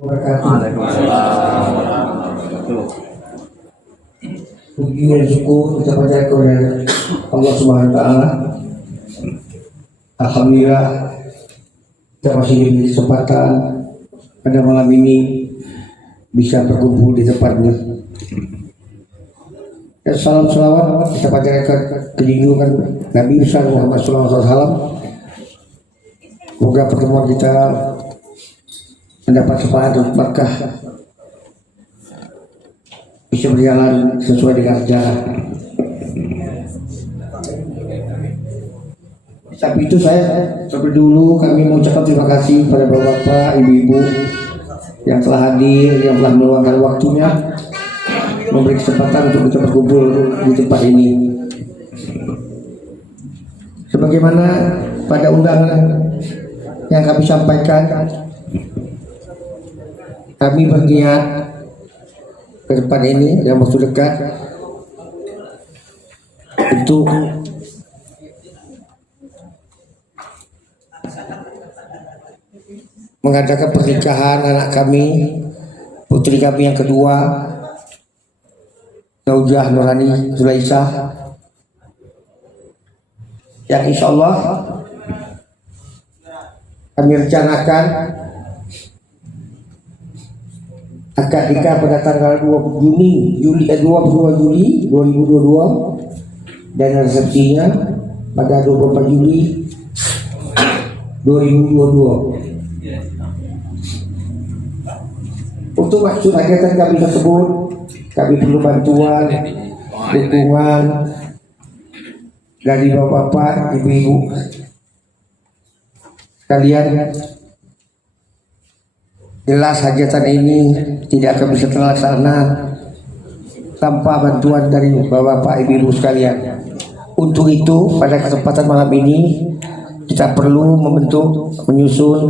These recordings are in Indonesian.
Waalaikumsalam warahmatullahi wabarakatuh. Puji dan syukur kita panjatkan kepada Allah Subhanahu wa taala. Alhamdulillah kita masih diberi kesempatan pada malam ini bisa berkumpul di tempat ini. Dan salam selawat kita panjatkan kejunjungan Nabi besar Muhammad SAW. Semoga pertemuan kita mendapat syafaat dan berkah, bisa berjalan sesuai dengan rencana. Tapi itu seperti dulu kami mengucapkan terima kasih pada bapak-bapak, ibu-ibu yang telah hadir, yang telah meluangkan waktunya memberi kesempatan untuk kita berkumpul di tempat ini. Sebagaimana pada undangan yang kami sampaikan, kami berniat ke depan ini yang waktu dekat untuk mengadakan pernikahan anak kami, putri kami yang kedua, Zaujah Nurani Zulaisah, yang insya Allah kami rencanakan akad nikah pada tanggal 22 Juli 2022 dan resepsinya pada 24 Juli 2022. Untuk maksud kegiatan kami tersebut, kami perlu bantuan, dukungan dari bapak-bapak, ibu-ibu sekalian. Jelas hajatan ini tidak akan bisa terlaksana tanpa bantuan dari bapak-bapak, ibu-ibu sekalian. Untuk itu pada kesempatan malam ini kita perlu menyusun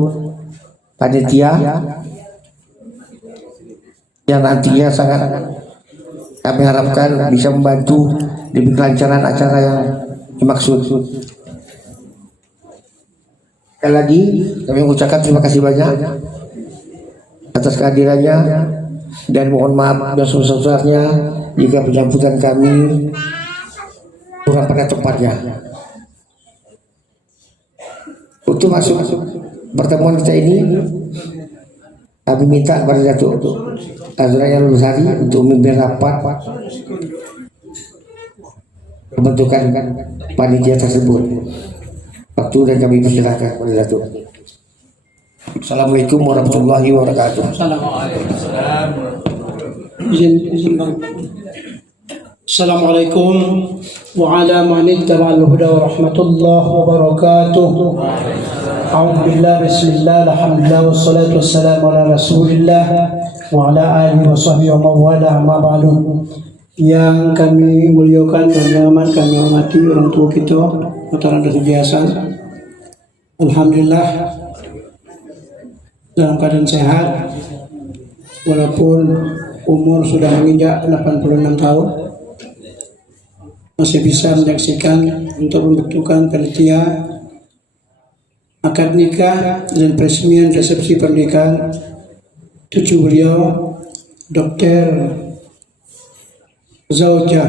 panitia yang nantinya sangat kami harapkan bisa membantu demi kelancaran acara yang dimaksud. Sekali lagi kami mengucapkan terima kasih banyak atas kehadirannya dan mohon maaf dan sebesar-besarnya jika penyambutan kami kurang pada tempatnya. Untuk masuk pertemuan kita ini, kami minta kepada Datuk Azrail Lusari untuk memimpin rapat pembentukan panitia tersebut. Waktu dan kami persilakan kepada Datuk. Assalamualaikum warahmatullahi wabarakatuh. Assalamualaikum wa ala man ittaba'al huda wa rahmatullahi wa barakatuh. A'udzubillah, bismillah, alhamdulillah, wassalatu wassalamu ala rasulillah wa ala alihi wa sahbihi wa mawala amma ba'du. Yang kami muliakan dan kami hormati orang tua kita, Mataran Datuk Hasan. Alhamdulillah dalam keadaan sehat, walaupun umur sudah menginjak 86 tahun, masih bisa menyaksikan untuk membentukkan panitia akad nikah dan peresmian resepsi pernikahan cucu beliau Dr. Zaujah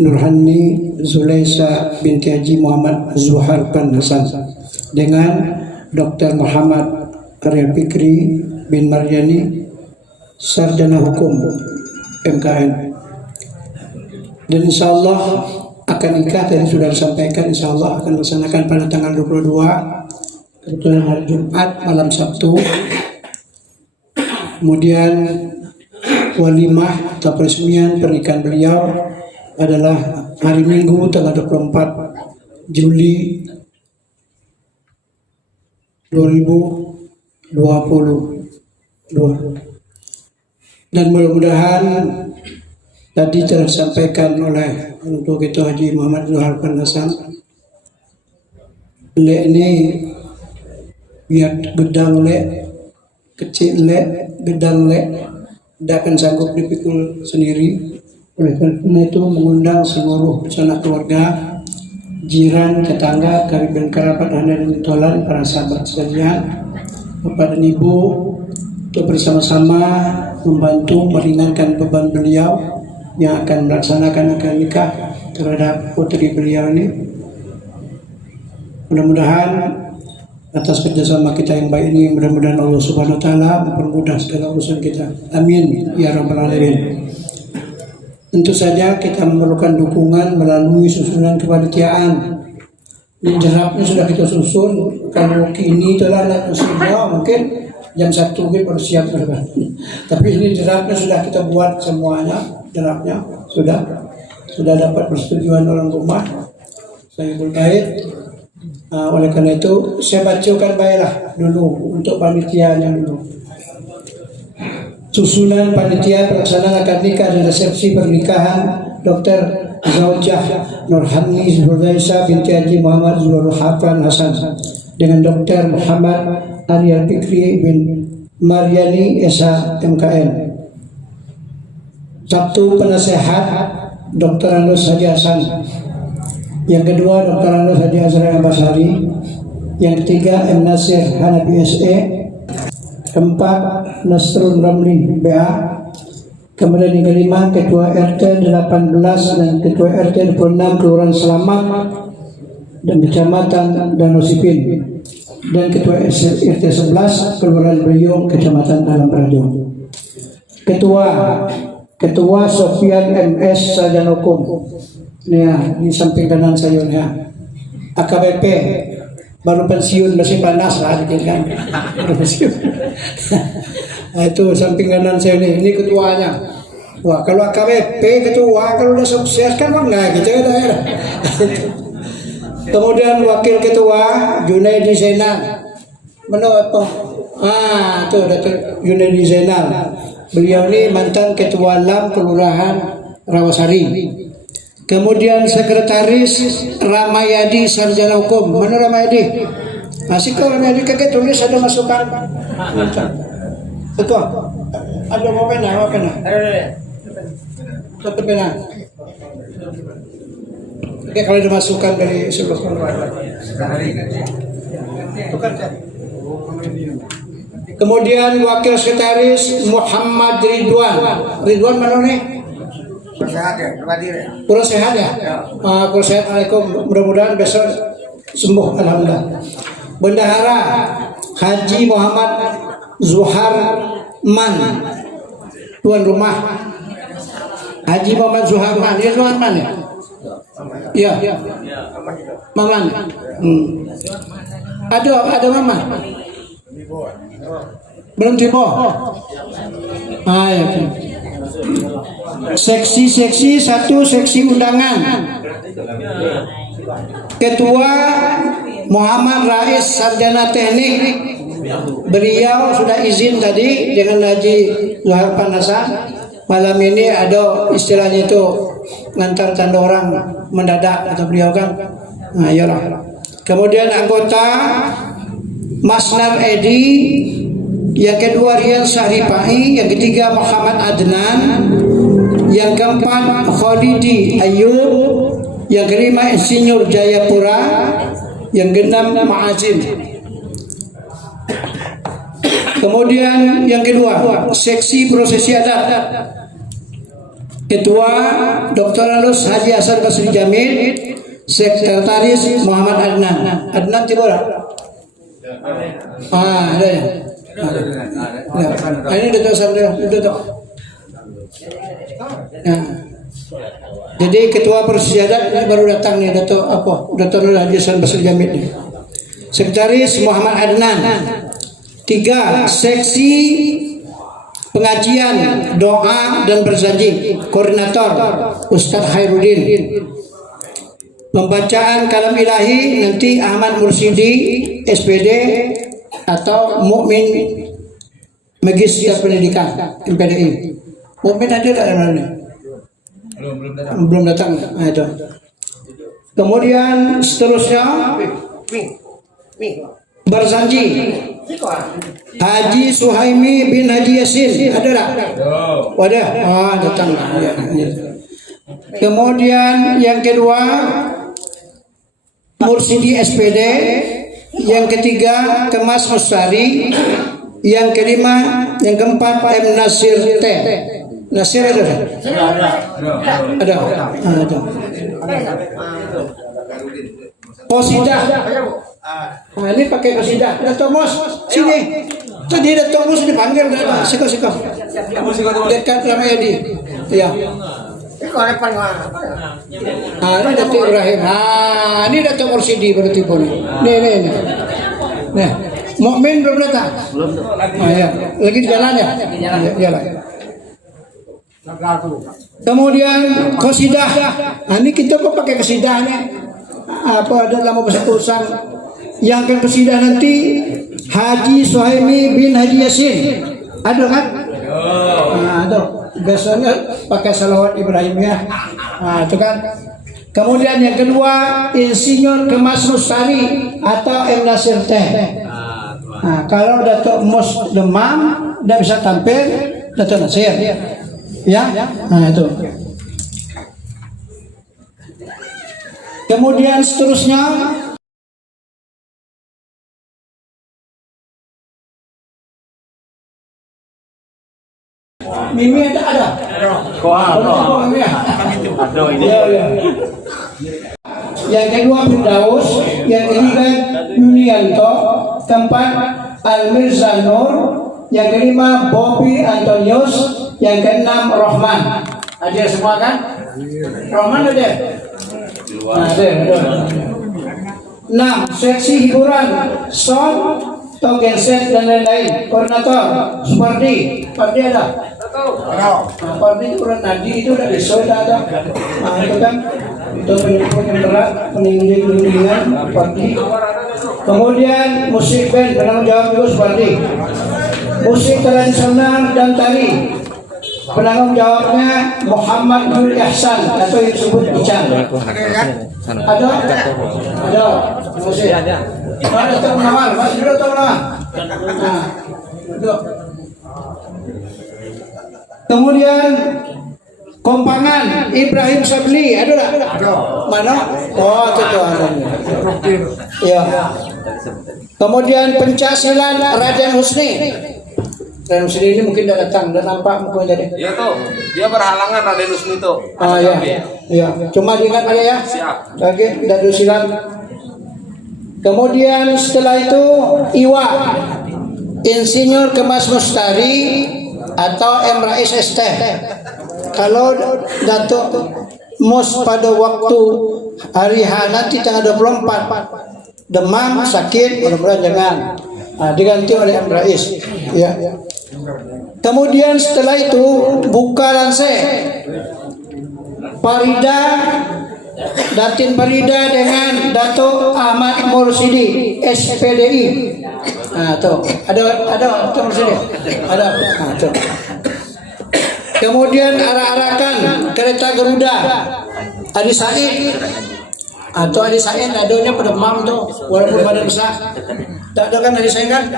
Nurhani Zulaisah binti Haji Muhammad Zuhar bin Hasan dengan Dr. Muhammad Arya Fikri bin Maryani, sarjana hukum MKN. Dan insya Allah akan nikah tadi sudah disampaikan, insya Allah akan dilaksanakan pada tanggal 22, kebetulan hari Jumat malam Sabtu. Kemudian walimah atau peresmian pernikahan beliau adalah hari Minggu tanggal 24 Juli 2022. Dan mudah-mudahan tadi telah disampaikan oleh untuk kita Haji Muhammad Zuhar bin Hasan, lek ini biar gedang lek kecil lek gedang lek tidak akan sanggup dipikul sendiri. Oleh karena itu mengundang seluruh sanak keluarga, jiran, tetangga, karib dan kerabat, dan tolan, para sahabat sekalian, bapak dan ibu, untuk bersama-sama membantu meringankan beban beliau yang akan melaksanakan akad nikah terhadap putri beliau ini. Mudah-mudahan atas kerjasama kita yang baik ini, mudah-mudahan Allah Subhanahu Wa Taala mempermudah segala urusan kita. Amin ya rabbal alamin. Tentu saja kita memerlukan dukungan melalui susunan kepanitiaan. Ini draftnya sudah kita susun. Kalau kini telah sudah mungkin jam 1 kita baru siap kan. Tapi ini draftnya sudah kita buat semuanya. Draftnya sudah dapat persetujuan orang rumah. Saya berkait. Oleh karena itu saya bacakan baiklah dulu untuk panitianya dulu. Susunan panitia pelaksanaan akad nikah dan resepsi pernikahan Dr. Zaujah Nurhani Zulaisa binti Haji Muhammad Zulhafan Hasan dengan Dr. Muhammad Arya Fikri bin Maryani Esa MKN. Satu penasehat Dr. Anus Haji Hasan. Yang kedua Dr. Anus Haji Azrail Basari. Yang ketiga M. Nasir Hanafi SE. Keempat Nasrul Ramli BA. Kemudian yang kelima Ketua RT 18 dan Ketua RT 26 Kelurahan Selamat dan Kecamatan Danau Sipin, dan Ketua RT 11 Kelurahan Beliung Kecamatan Alam Prajo. Ketua Sofian MS Sarjana Hukum. Ini ya, di samping kanan saya ya. AKBP baru pensiun, masih panas lah kan. Baru pensiun. Nah, itu samping kanan saya ini ketuanya. Wah, kalau AKBP ketua, kalau udah sukses kan enggak gitu ya daerah. Kemudian wakil ketua Junaidi Zainal. Menurut tuh Datuk Junaidi Zainal. Beliau ini mantan ketua LAM Kelurahan Rawasari. Kemudian sekretaris Ramayadi Sarjana Hukum. Mana Ramayadi? Masih kau Ramayadi kakek tulis ada masukan. Betul. Ada mau pena? Satu pena. Oke, kalau ada masukan dari seluruh keluarga. Kemudian wakil sekretaris Muhammad Ridwan. Ridwan mana nih? Kurang sehat ya? Kurang sehat. Mudah-mudahan besok sembuh. Alhamdulillah. Bendahara Haji Muhammad Zuhar Man, tuan rumah Haji Muhammad Zuhar Man. Ya Zuhar Man ya? Iya. Maman. Ada Maman. Belum tiba. Ya. Seksi 1 seksi undangan. Ketua Muhammad Rais Sarjana Teknik. Beliau sudah izin tadi dengan Haji Zuhar Hasan. Malam ini ada istilahnya itu ngantar tanda orang mendadak kata beliau kan. Nah, iyalah. Kemudian anggota Masnar Edi, yang kedua Rian Syahripai, yang ketiga Muhammad Adnan, yang keempat Khalidi Ayub, yang kelima Insinyur Jayapura, yang keenam Ma'azim. Kemudian yang kedua seksi prosesi adat, Ketua Dr. Anus Haji Hasan Basri Jamil, Sekretaris Muhammad Adnan. Adnan tiba dah? Ada ya. Ini Datuk Sambil Datuk. Jadi ketua prosesi adat ini baru datang nih Datuk Dr. Haji Hasan Basri Jamil nih. Sekretaris Muhammad Adnan. 3 seksi pengajian doa dan berjanji, koordinator Ustadz Khairuddin. Pembacaan kalam ilahi nanti Ahmad Mursidi SPD atau Mukmin Magister Pendidikan MPDI. Mukmin ada tak namanya? Belum datang. Nah, itu. Kemudian seterusnya berjanji Haji Suhaimi bin Haji Yasin, ada tak? Ada. Datang. Kemudian yang kedua Mursidi SPD, yang ketiga Kemas Mustari, Yang kelima, yang keempat M Nasir T. Nasir ada? Ada. Ada. Qasidah. Nah, ini pakai qasidah. Dato' Mus, sini. Tadi Dato' Mus dipanggil. Siko. Dekat lama Edi. Ya. Ini Dato' Ibrahim. Ini Dato' Mursidi berarti boleh. Nih. Nah, Mukmin belum datang? Belum. Ya. Lagi di jalan ya? Jalan. Kemudian qasidah. Ini kita kok pakai qasidah nih. Apa ada dalam bahasa Tusang yang akan qasidah nanti Haji Suhaimi bin Haji Yasin. Ada kan? Ada. Biasanya pakai salawat Ibrahim ya. Itu kan. Kemudian yang kedua Insinyur Kemas Mustari atau M Nasir Teh. Kalau Dato' Mus demam tidak bisa tampil, Dato' Nasir. Ya, itu. Kemudian seterusnya Mimi ada. Ada ini. Ya. Yang kedua Firdaus, yang ketiga Yulianto, keempat Al-Mirza Nur, yang kelima Bobby Antonius, yang keenam Rohman. Ada semua kan? Rohman ada? Ada. 6. Seksi hiburan, sound, token set dan lain-lain. Koordinator Supardi ada? Supardi itu Nadi itu udah besok ada. Itu kan itu penyelidikan yang berat, peninggian Supardi. Kemudian musik band penanggung jawab juga Supardi. Musik tradisional dan tari penanggung jawabnya Muhammad Nur Ihsan atau yang disebut Ican. Ada? Musik. Ada tahu nama? Masih ada tahu nama? Kemudian kompangan Ibrahim Sabli ada tak? Mana? Oh, itu ada. Ya. Kemudian pencaksilat Raden Husni. Raden Husni ini mungkin tidak datang, dan nampak mukanya tadi. Iya tuh, dia berhalangan Raden Husni tuh. Iya. Cuma diingat aja ya. Siap. Oke, dadu silat. Kemudian setelah itu Iwa, Insinyur Kemas Mustari atau M Rais ST. Kalau Datuk Mus pada waktu hari nanti tanggal 24 demam sakit, mudah-mudahan jangan. Diganti oleh M Rais. Ya. Kemudian setelah itu buka lanse Parida, Datin Parida dengan Dato' Ahmad Mursidi SPDI. Tuh ada Dato' Mursidi. Ada. Tuh. Kemudian arak-arakan kereta Garuda Adi Said atau Adi Said adanya pedemam tuh walaupun badan besar. Tak ada kan Adi Said kan?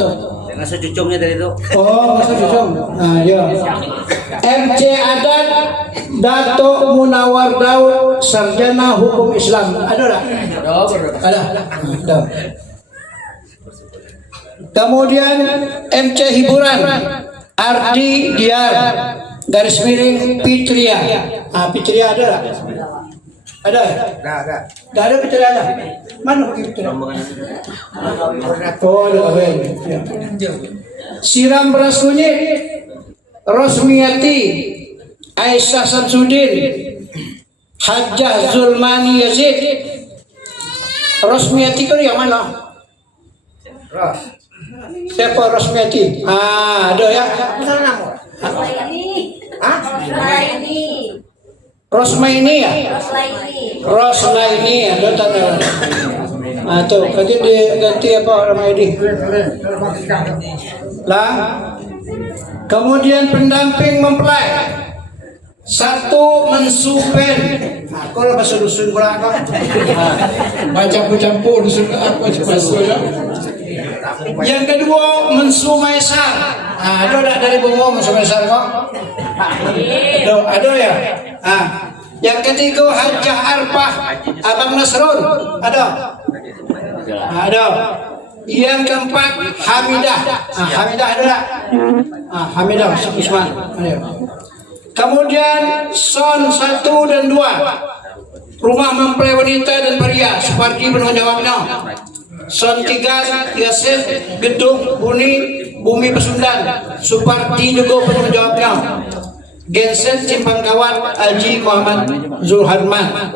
Tuh. Masa cucungnya dari itu. Oh, masa cucung. Ya. MC Adat Dato' Munawar Daud Sarjana Hukum Islam. Ada tak? Ada. Kemudian MC Hiburan Ardi Diar garis miring Pitria. Pitria ada tak? Ada? Tidak ada Pitria ada? Mana Pitria? Oh, ada. Ya. Siram beras kunyit Rosmiati Aisyah Samsudin Hajjah Zulmani Yazid. Rosmiati itu yang mana? Siapa Rosmiati? Ada ya? Rosmaini ya? Roslaini ada tanda. Tuh, nanti diganti apa Rosmaini? Lah. Kemudian pendamping mempelai. 1 mensupen. Kalau bahasa dusun pula kau. Campur dusun apa ya? Yang kedua mensumaisar. Ada tak dari bunga mensumaisar kau? Ada ya. Yang ketiga Hajjah Arfah Abang Nasrun. Ada. Yang keempat Hamidah. Hamidah adalah Hamidah Usman. Ayo. Kemudian Son 1 dan 2. Rumah mempelai wanita dan pria. Seperti penanggung jawabnya. Son 3 Yasin Gedung Bumi Pesundan. Suparti juga penanggung jawabnya. Genset Simpang Kawat Haji Muhammad Zulharman.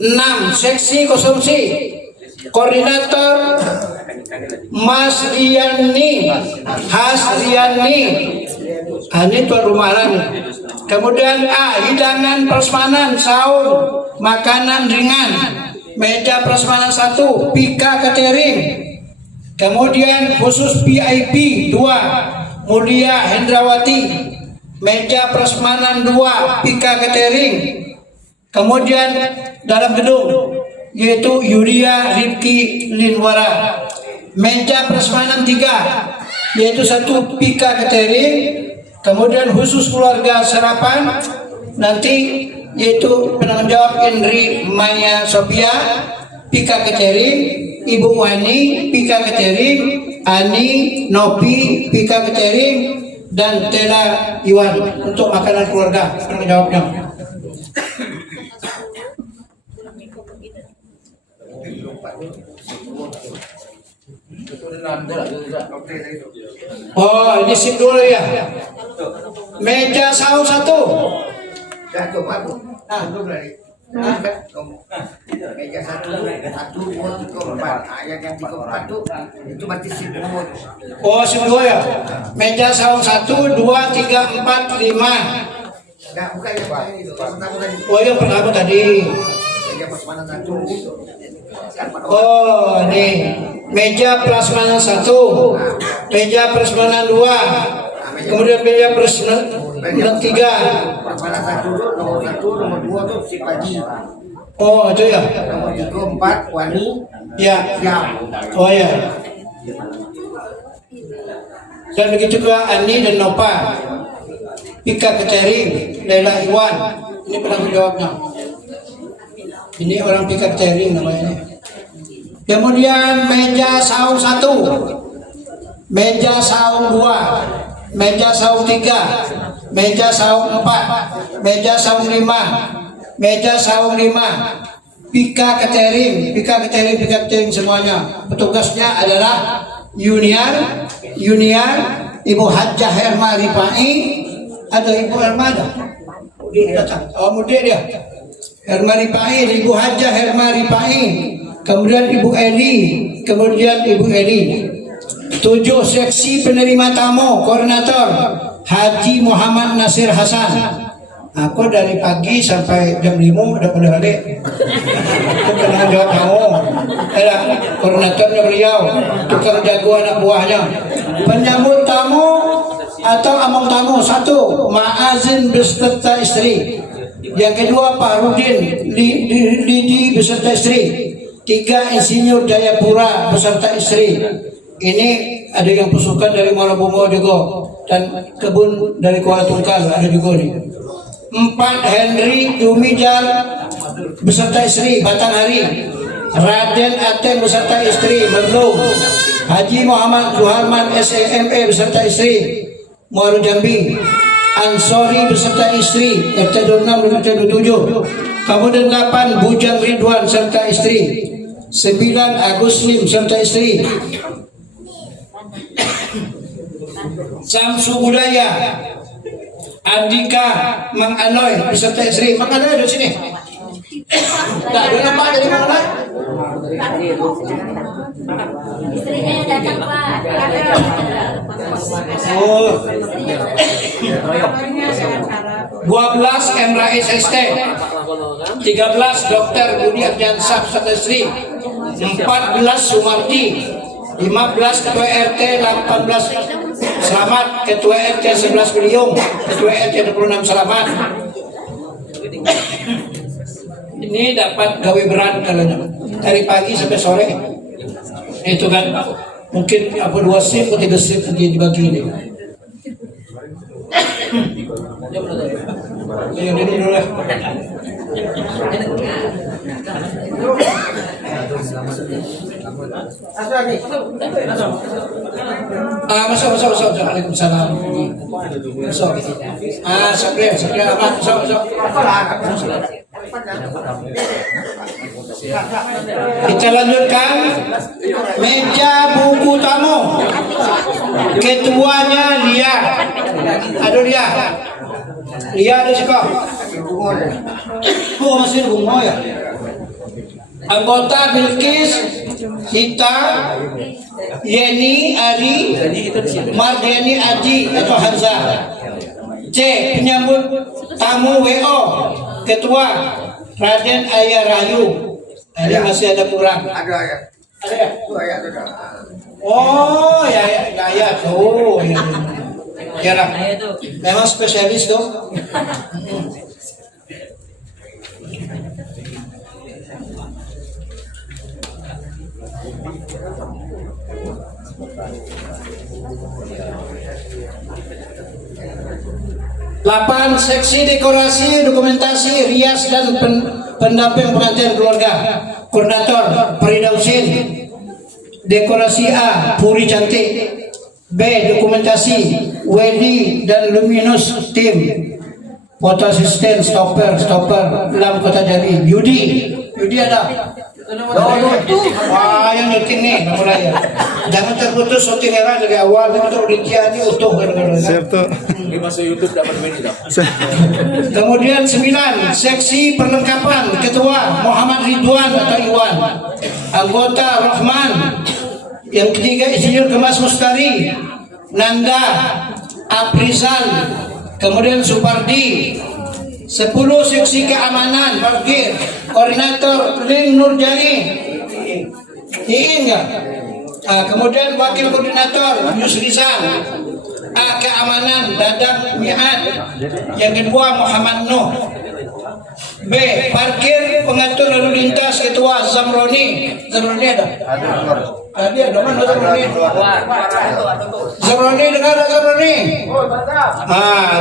6 Seksi Konsumsi. Koordinator Mas Riani Hasriani. Ini tuan rumah nih. Kemudian hidangan prasmanan saung makanan ringan meja prasmanan 1 Pika Catering. Kemudian khusus VIP 2 Mulia Hendrawati meja prasmanan 2 Pika Catering. Kemudian dalam gedung yaitu Yuria Rifki Linwara meja prasmanan 3 yaitu 1 Pika Catering. Kemudian khusus keluarga sarapan nanti yaitu penanggung jawab Indri Maya Sophia Pika Catering, Ibu Wani Pika Catering, Ani Nopi Pika Catering, dan Tela Iwan untuk makanan keluarga penanggung jawabnya. Oh, ini sip dulu ya. Meja saung 1. Meja 1, 2, 3, 4. Yang 3, 4 itu berarti sip. Oh, sip 2 ya. Meja saung 1, 2, 3, 4, 5. Enggak, bukan ya Pak. Oh, yang pertama tadi. Meja prasmanan 1. Oh, nih. Meja prasmanan 1, meja prasmanan 2, kemudian meja prasmanan 3. Prasmanan 1, nomor 1, nomor 2 tuh sip Haji. Oh, itu ya. Nomor 3, 4 Wani. Ya. Oh ya. Dan begitu juga Ani dan Nopa. Pika Catering, Lela Iwan. Ini penanggung jawabnya. Ini orang Pika Catering namanya. Kemudian meja saung 1, meja saung 2, meja saung 3, meja saung 4, meja saung 5, meja saung 5. Pika Catering semuanya. Petugasnya adalah Yuniar, Ibu Hajjah Herma Rifai, ada Ibu Hermada. Datang. Oh, muda dia. Herma Rifai, Ibu Hajjah Herma Rifai. Kemudian Ibu Eli, kemudian Ibu Eli. 7 seksi penerima tamu, koordinator Haji Muhammad Nasir Hasan. Aku dari pagi sampai jam 5 udah pada balik. Aku penanggung jawab tamu. Ada koordinatornya beliau, tukang jago anak buahnya. Penyambut tamu atau among tamu 1 Ma'azin beserta istri. Yang kedua Pak Rudin Lidi beserta istri. 3 Insinyur Jayapura beserta istri. Ini ada yang pasukan dari Muara Bungo juga, dan kebun dari Kuala Tungkal ada juga nih. 4 Henry Dumijal beserta istri Batanghari. Raden Ateng beserta istri Merlung. Haji Muhammad Zuharman SME beserta istri Muara Jambi. Ansori beserta istri RT 26 dan RT 27. Kemudian 8 Bujang Ridwan serta istri. 9 Agus Lim serta istri. Samsu Budaya Andika Mang Anoy beserta istri. Mang Anoy di sini. Enggak ada apa dari Mang Anoy? Istrinya datang Pak. Oh. 12 Emra SST. 13 Dr. Budi Ardiansah beserta istri. 14 Sumarti. 15 Ketua RT 18 Selamat. Ketua RT 11 Beliung. Ketua RT 26 Selamat. Ini dapat gawe berat kalanya dari pagi sampai sore. Itu kan mungkin apa 2 shift atau 3 shift dibagi ini. Ayo dulu lah. Masuk. Waalaikumsalam. Masuk. Syukri apa? Masuk. Kita lanjutkan meja buku tamu. Ketuanya Lia. Aduh Lia. Lia ada siapa? Oh masih bungo ya. Anggota Bilkis, Sita, Yeni, Ari, Mardiani, Aji atau Hamza. C. Penyambut tamu WO. Ketua Raden Ayah Rayu. Ini masih ada kurang. Ada ya? Oh ya tuh. Ya Ram. Memang spesialis tuh. 8. Seksi dekorasi, dokumentasi, rias dan pendamping pengantin keluarga. Koordinator Farida Husin. Dekorasi A, Puri Cantik. B, dokumentasi Wedi dan Luminous Team. Foto asisten, stopper, lamp kota Jambi. Yudi ada. Wah, yang nyeting nih, mulai ya. Jangan terputus syuting era dari awal, untuk udah ini utuh kan. Siap tuh. Di masuk YouTube dapat ini dong. Kemudian 9, seksi perlengkapan Ketua Muhammad Ridwan atau Iwan. Anggota Rahman. Yang ketiga Insinyur Kemas Mustari, Nanda, Aprizal, kemudian Supardi. 10, seksi keamanan parkir, koordinator Ling Nurjani. Iin ya. Kemudian wakil koordinator Yusrizan. A, keamanan Dadang Mi'ad. Yang kedua Muhammad Nuh. B, parkir pengatur lalu lintas Ketua Zamroni ada? Ada mana Zamroni? Zamroni dengar Zamroni?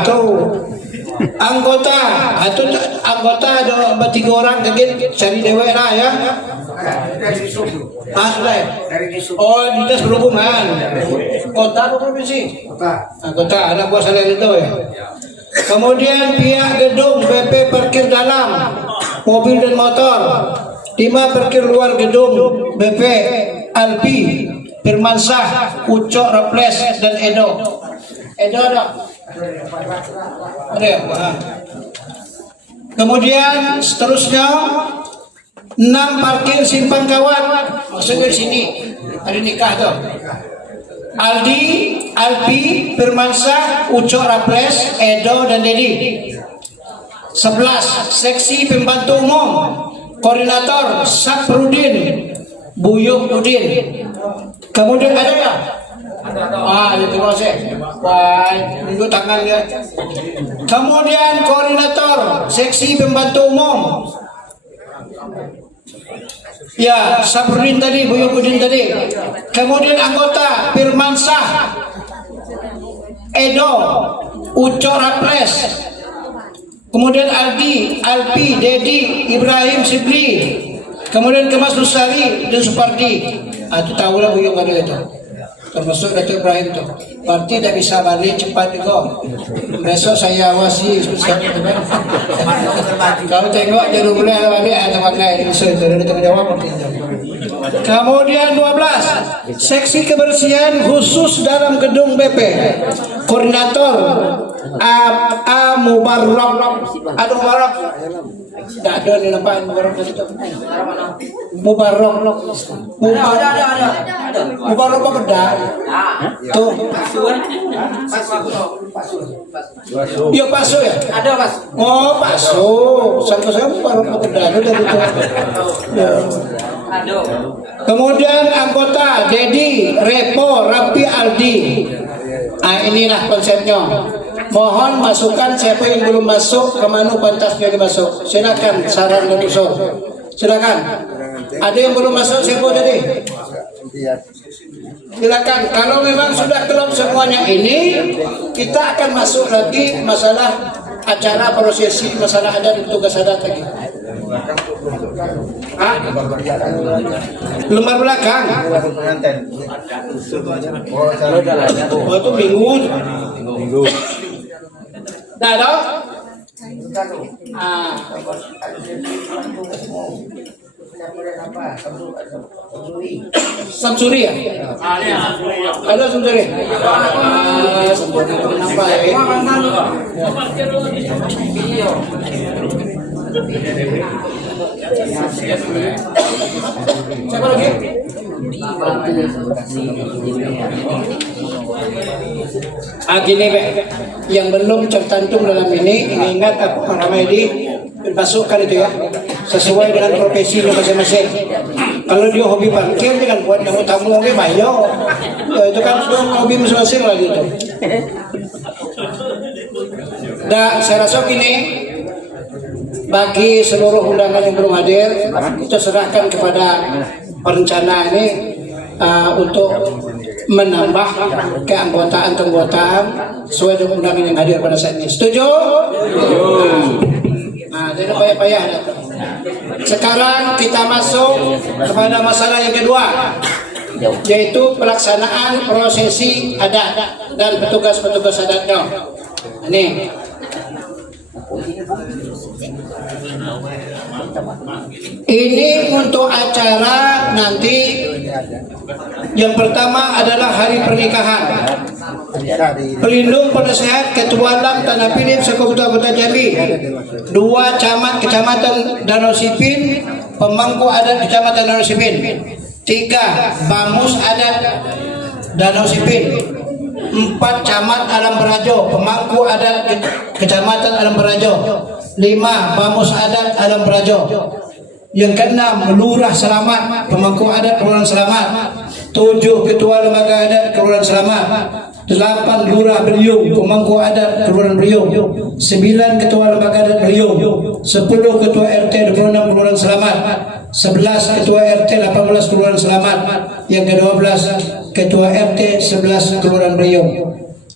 Tuh. Anggota ada 3 orang kaget cari dewa lah ya. Sudah ya? Oh, dinas berhubungan. Kota atau provinsi? Kota, anak buah saya itu ya. Kemudian pihak gedung BP parkir dalam mobil dan motor. 5, parkir luar gedung BP Alpi, Firmansyah, Ucok, Raples dan Edo ada. Ada ya? Kemudian seterusnya 6, parkir simpang kawat. Maksudnya di sini ada nikah tuh. Alpi, Firmansyah, Ucok, Raples, Edo dan Dedi. 11, seksi pembantu umum. Koordinator Saprudin, Buyuk Udin. Kemudian ada ya? Itu proses. Baik, tunjuk tangan ya. Kemudian koordinator seksi pembantu umum. Ya, Saprudin tadi, Buyuk Udin tadi. Kemudian anggota Firmansyah, Edo, Ucok, Raples. Kemudian Alpi, Dedi, Ibrahim, Sibli. Kemudian Kemas Nusari dan Supardi. Itu tahu lah Buyuk ada itu. Termasuk Dato' Ibrahim tuh. Berarti tidak bisa balik cepat juga. Besok saya awasi. Kalau tengok jadi boleh balik atau pakai itu dari tanggung jawab. Kemudian 12, seksi kebersihan khusus dalam gedung BP. Koordinator A Mubarak. Aduh Mubarak. Tidak ada nih nampak Mubarak itu. Mubarak apa beda? Tuh. Iya pasu ya? Ada Mas. Oh pasu. Saya Mubarak apa beda? Ada itu. Kemudian anggota Dedi, Repo, Rapi, Aldi. Inilah konsepnya. Mohon masukan siapa yang belum masuk, kemana pantasnya dimasuk. Silakan saran dan usul. Silakan. Ada yang belum masuk siapa tadi? Silakan. Kalau memang sudah kelop semuanya ini, kita akan masuk lagi masalah acara prosesi, masalah adat dan tugas adat lagi. Hah? Lembar belakang. Oh itu minggu. Dah dong. Samsuri ya? Ada Samsuri. Kenapa ya? Siapa lagi? Gini Be, yang belum tercantum dalam ini ingat apa Ramadi masukkan itu ya, sesuai dengan profesinya masing-masing. Kalau dia hobi parkir jangan buat yang tamu oke bayo, itu kan hobi masing-masing lah gitu. Nah, saya rasa gini, bagi seluruh undangan yang belum hadir, kita serahkan kepada perencana ini untuk menambah keanggotaan sesuai dengan undangan yang hadir pada saat ini. Setuju? Nah, jadi payah-payah. Sekarang kita masuk kepada masalah yang kedua, yaitu pelaksanaan prosesi adat dan petugas-petugas adatnya. Ini. Ini untuk acara nanti. Yang pertama adalah hari pernikahan. Pelindung penasehat Ketua Lang Tanah Pilip Sekabupaten Jambi, 2 camat Kecamatan Danau Sipin, pemangku adat Kecamatan Danau Sipin, 3 bamus adat Danau Sipin, 4 camat Alam Berajo, pemangku adat Kecamatan Alam Berajo, 5 bamus adat Alam Berajo. Yang ke-6 Lurah Selamat, pemangku adat Kelurahan Selamat, 7 Ketua Lembaga Adat Kelurahan Selamat, 8 Lurah Beliung, pemangku adat Kelurahan Beliung, 9 Ketua Lembaga Adat Beliung, 10 Ketua RT 26 Kelurahan Selamat, 11 Ketua RT 18 Kelurahan Selamat, yang ke-12 Ketua RT 11 Kelurahan Beliung.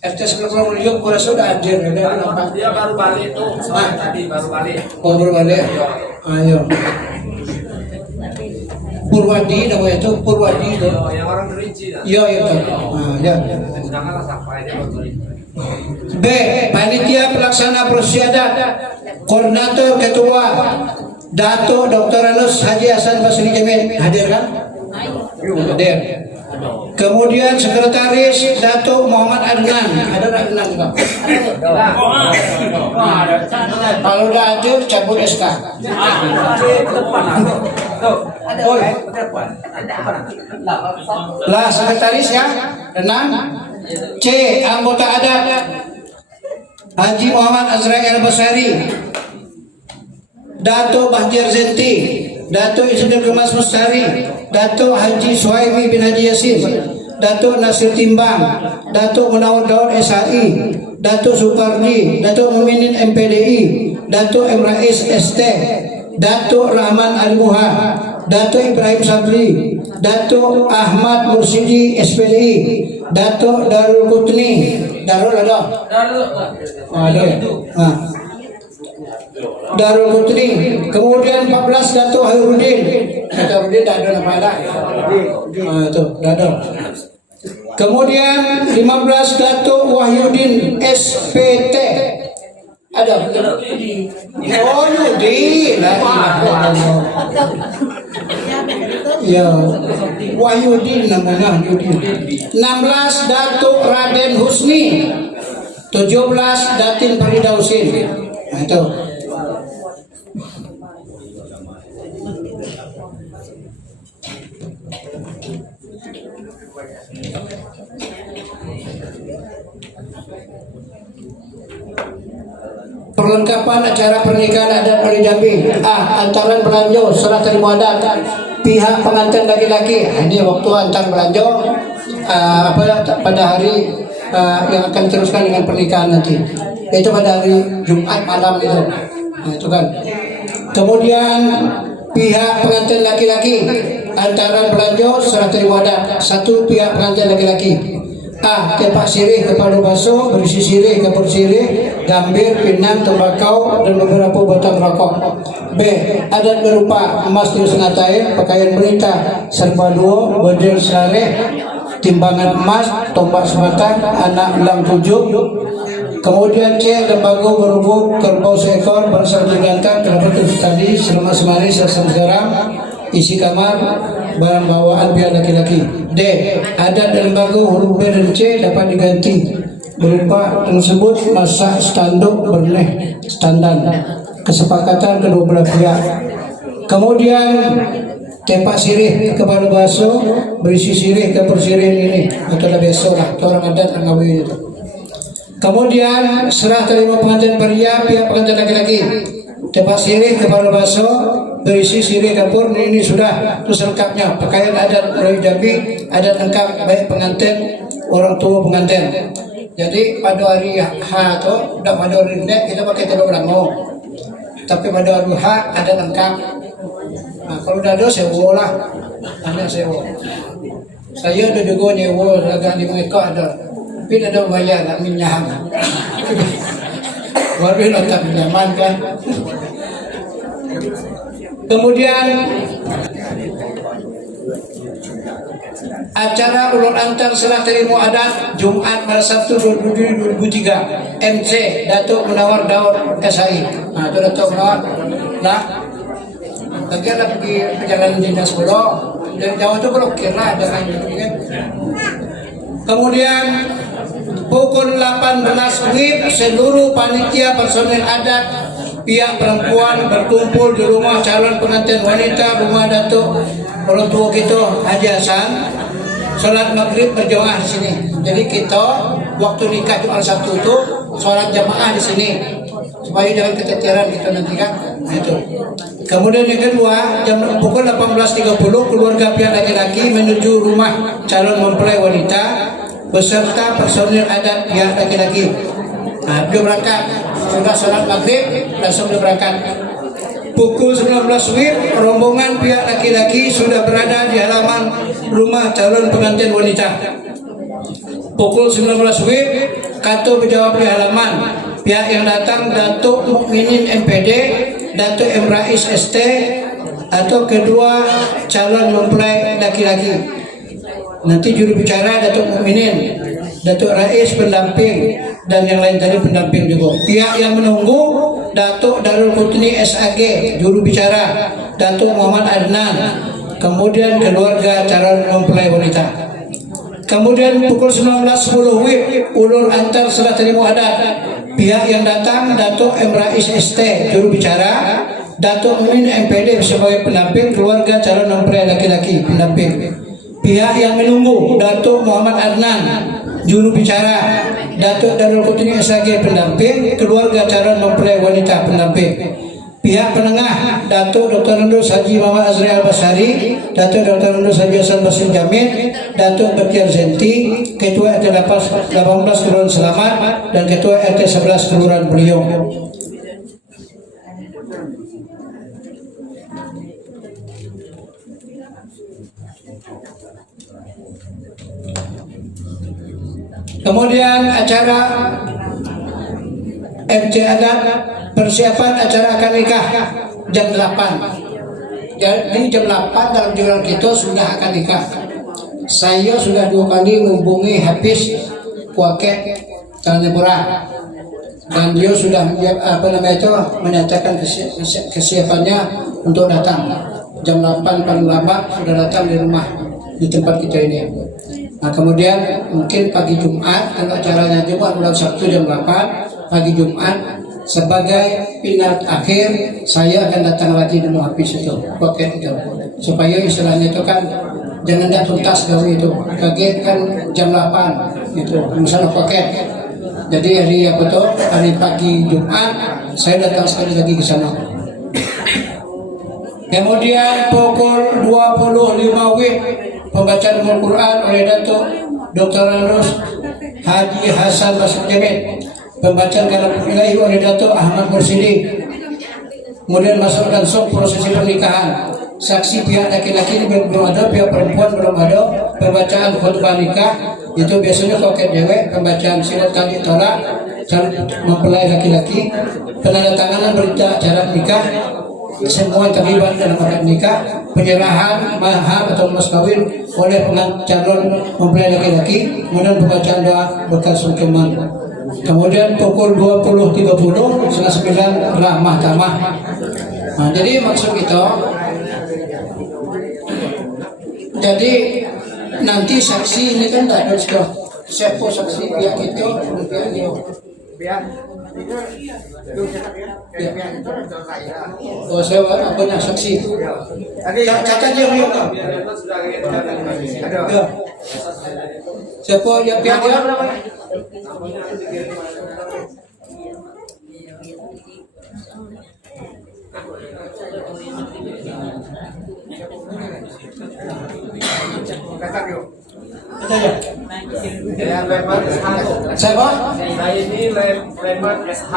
RT 11 Kelurahan Beliung kurang sudah hadir, Dia baru balik tuh, tadi baru balik. Oh baru balik. Ayo. Purwadi namanya itu Purwadi itu. Yang orang Kerinci. Iya itu. Nah, ya. Sedangkan sampai dia baru balik. B. Panitia pelaksana prosesi adat, koordinator ketua Dato Dr. Anus Haji Hasan Basri Jamil, hadir kan? Hadir. Kemudian sekretaris Dato Muhammad Adnan, ada Adnan juga. Kalau udah hadir cabut SK. Lah sekretaris ya, Adnan. C. Anggota adat Haji Muhammad Azrael Basari, Dato Bahjar Zenti, Dato Insinyur Kemas Mustari, Dato Haji Suhaimi bin Haji Yasin, Dato Nasir Timbang, Dato Munawar Daud SHI, Dato Supardi, Dato Muminin MPDI, Dato M. Rais ST, Dato Rahman Al-Muha, Dato Ibrahim Sabri, Dato Ahmad Mursidi SPDI, Dato Darul Kutni, Darul ada? Ada ya? Darul Kutni. Kemudian 14 Dato Hairudin. Dato Hairudin dah ada nama ada. Itu dah ada. Kemudian 15 Dato Wahyudin SPT. Ada. Oh Yudi. Ya, Wahyudin namanya Yudi. 16 Dato Raden Husni. 17 Datin Faridausin. Nah, itu. Perlengkapan acara pernikahan adat Bali Jambi. Antaran belanjo serah terima adat pihak pengantin laki-laki. Ini waktu antar belanjo pada hari yang akan diteruskan dengan pernikahan nanti. Itu pada hari Jumat malam itu. Nah, itu kan. Kemudian pihak pengantin laki-laki antaran belanjo serah terima adat 1 pihak pengantin laki-laki. A. Tepak sirih kepala baso berisi sirih, kapur sirih, gambir, pinang, tembakau, dan beberapa batang rokok. B. Adat berupa emas 2,5 tael, pakaian wanita serba dua, bedil selareh, timbangan emas, tombak sebatang, anak elang 7. Kemudian C. Lembaga berhubung kerbau seekor bersama digantang terdapat tadi selama semari sesam garam, isi kamar, barang bawaan pihak laki-laki. D. Adat dan lembaga huruf B dan C dapat diganti berupa tersebut masak standuk berneh standar kesepakatan kedua belah pihak. Kemudian tepak sirih kepala baso berisi sirih kapur sirih ini atau beso lah orang adat ngawin itu. Kemudian serah terima pengantin pria pihak pengantin laki-laki. Tepak sirih kepala baso berisi sirih kapur ini sudah terus lengkapnya pakaian adat Melayu Jambi adat lengkap baik pengantin orang tua pengantin. Jadi pada hari H itu udah pada hari ini kita pakai telur berango, tapi pada hari H ada lengkap. Nah kalau udah ada sewa lah, hanya sewa. Saya udah juga nyewa agak 5 ekor ada, tapi ada bayar nak minyak. Baru nonton nyaman kan. Kemudian acara ulun antar serah terima adat Jumat pada Sabtu 2003 MC Datuk Munawar Daud SAI. Nah itu Datuk Munawar lah lagi lah pergi perjalanan dinas pulau dari Jawa itu blokir lah dengan kan. Kemudian pukul 18 WIB seluruh panitia personel adat pihak perempuan berkumpul di rumah calon pengantin wanita rumah Datuk orang tua kita Haji Hasan. Sholat maghrib berjamaah di sini. Jadi kita waktu nikah Jumat Sabtu itu sholat jamaah di sini supaya jangan keteteran kita nanti kan. Itu. Kemudian yang kedua pukul 18.30 keluarga pihak laki-laki menuju rumah calon mempelai wanita beserta personil adat pihak laki-laki. Nah, dia berangkat sudah sholat maghrib langsung dia berangkat. Pukul 19 WIB rombongan pihak laki-laki sudah berada di halaman rumah calon pengantin wanita. Pukul 19 WIB Kato berjawab di halaman. Pihak yang datang Datuk Mukminin MPD, Datuk M. Rais ST atau kedua calon mempelai laki-laki. Nanti juru bicara Datuk Mukminin, Datuk Rais pendamping dan yang lain tadi pendamping juga. Pihak yang menunggu Datuk Darul Putni SAG juru bicara, Datuk Muhammad Adnan, kemudian keluarga calon mempelai wanita. Kemudian pukul 19.10 WIB ulur antar serah terima adat. Pihak yang datang Datuk M. Rais ST juru bicara, Datuk Mumin MPD sebagai pendamping, keluarga calon mempelai laki-laki pendamping. Pihak yang menunggu Datuk Muhammad Adnan juru bicara, Datuk Darul Putni SAG pendamping, keluarga calon mempelai wanita pendamping. Pihak penengah Datuk Dr. Rendus Haji Muhammad Azri Al-Basari, Datuk Dr. Rendus Haji Hasan Basri Jamil, Datuk Bakhtiar Zenti, Ketua RT 18 Kelurahan Selamat dan Ketua RT 11 Kelurahan Beliung. Kemudian acara MC adat persiapan acara akad nikah jam 8. Jadi jam 8 dalam jurnal kita sudah akad nikah. Saya sudah 2 kali menghubungi Hafiz Kuaket Tanjepura dan dia sudah menyatakan kesiapannya untuk datang jam 8 paling lambat sudah datang di rumah di tempat kita ini. Nah kemudian mungkin pagi Jumat kalau acaranya Jumat bulan Sabtu jam 8 pagi Jumat sebagai pinat akhir saya akan datang lagi di rumah Hafiz itu paket itu supaya istilahnya itu kan jangan tidak tuntas dari itu kaget kan jam 8 itu misalnya paket. Jadi hari pagi Jumat saya datang sekali lagi ke sana. Kemudian pukul 25 WIB pembacaan Al-Quran oleh Datuk Dr. Rendus Haji Hasan Basri Jamil, pembacaan kalam ilahi oleh Datuk Ahmad Mursidi. Kemudian masuk langsung prosesi pernikahan. saksi pihak laki-laki belum ada, pihak perempuan belum ada. Pembacaan khutbah nikah itu biasanya koket cewek, pembacaan sirat kali tolak calon mempelai laki-laki, penandatanganan berita acara nikah, semua yang terlibat dalam akad nikah, penyerahan mahar atau mas kawin oleh calon mempelai laki-laki, kemudian pembacaan doa bekas hukuman. Kemudian pukul 20.30 setengah 9 ramah tamah. Nah, jadi maksud kita, jadi nanti saksi ini kan tak ada sudah siapa saksi pihak itu pihak dia. Oh, saya apa nak saksi? Catat dia punya kan? Ya. Siapa yang pihak dia? Siapa? Zaini Leman SH.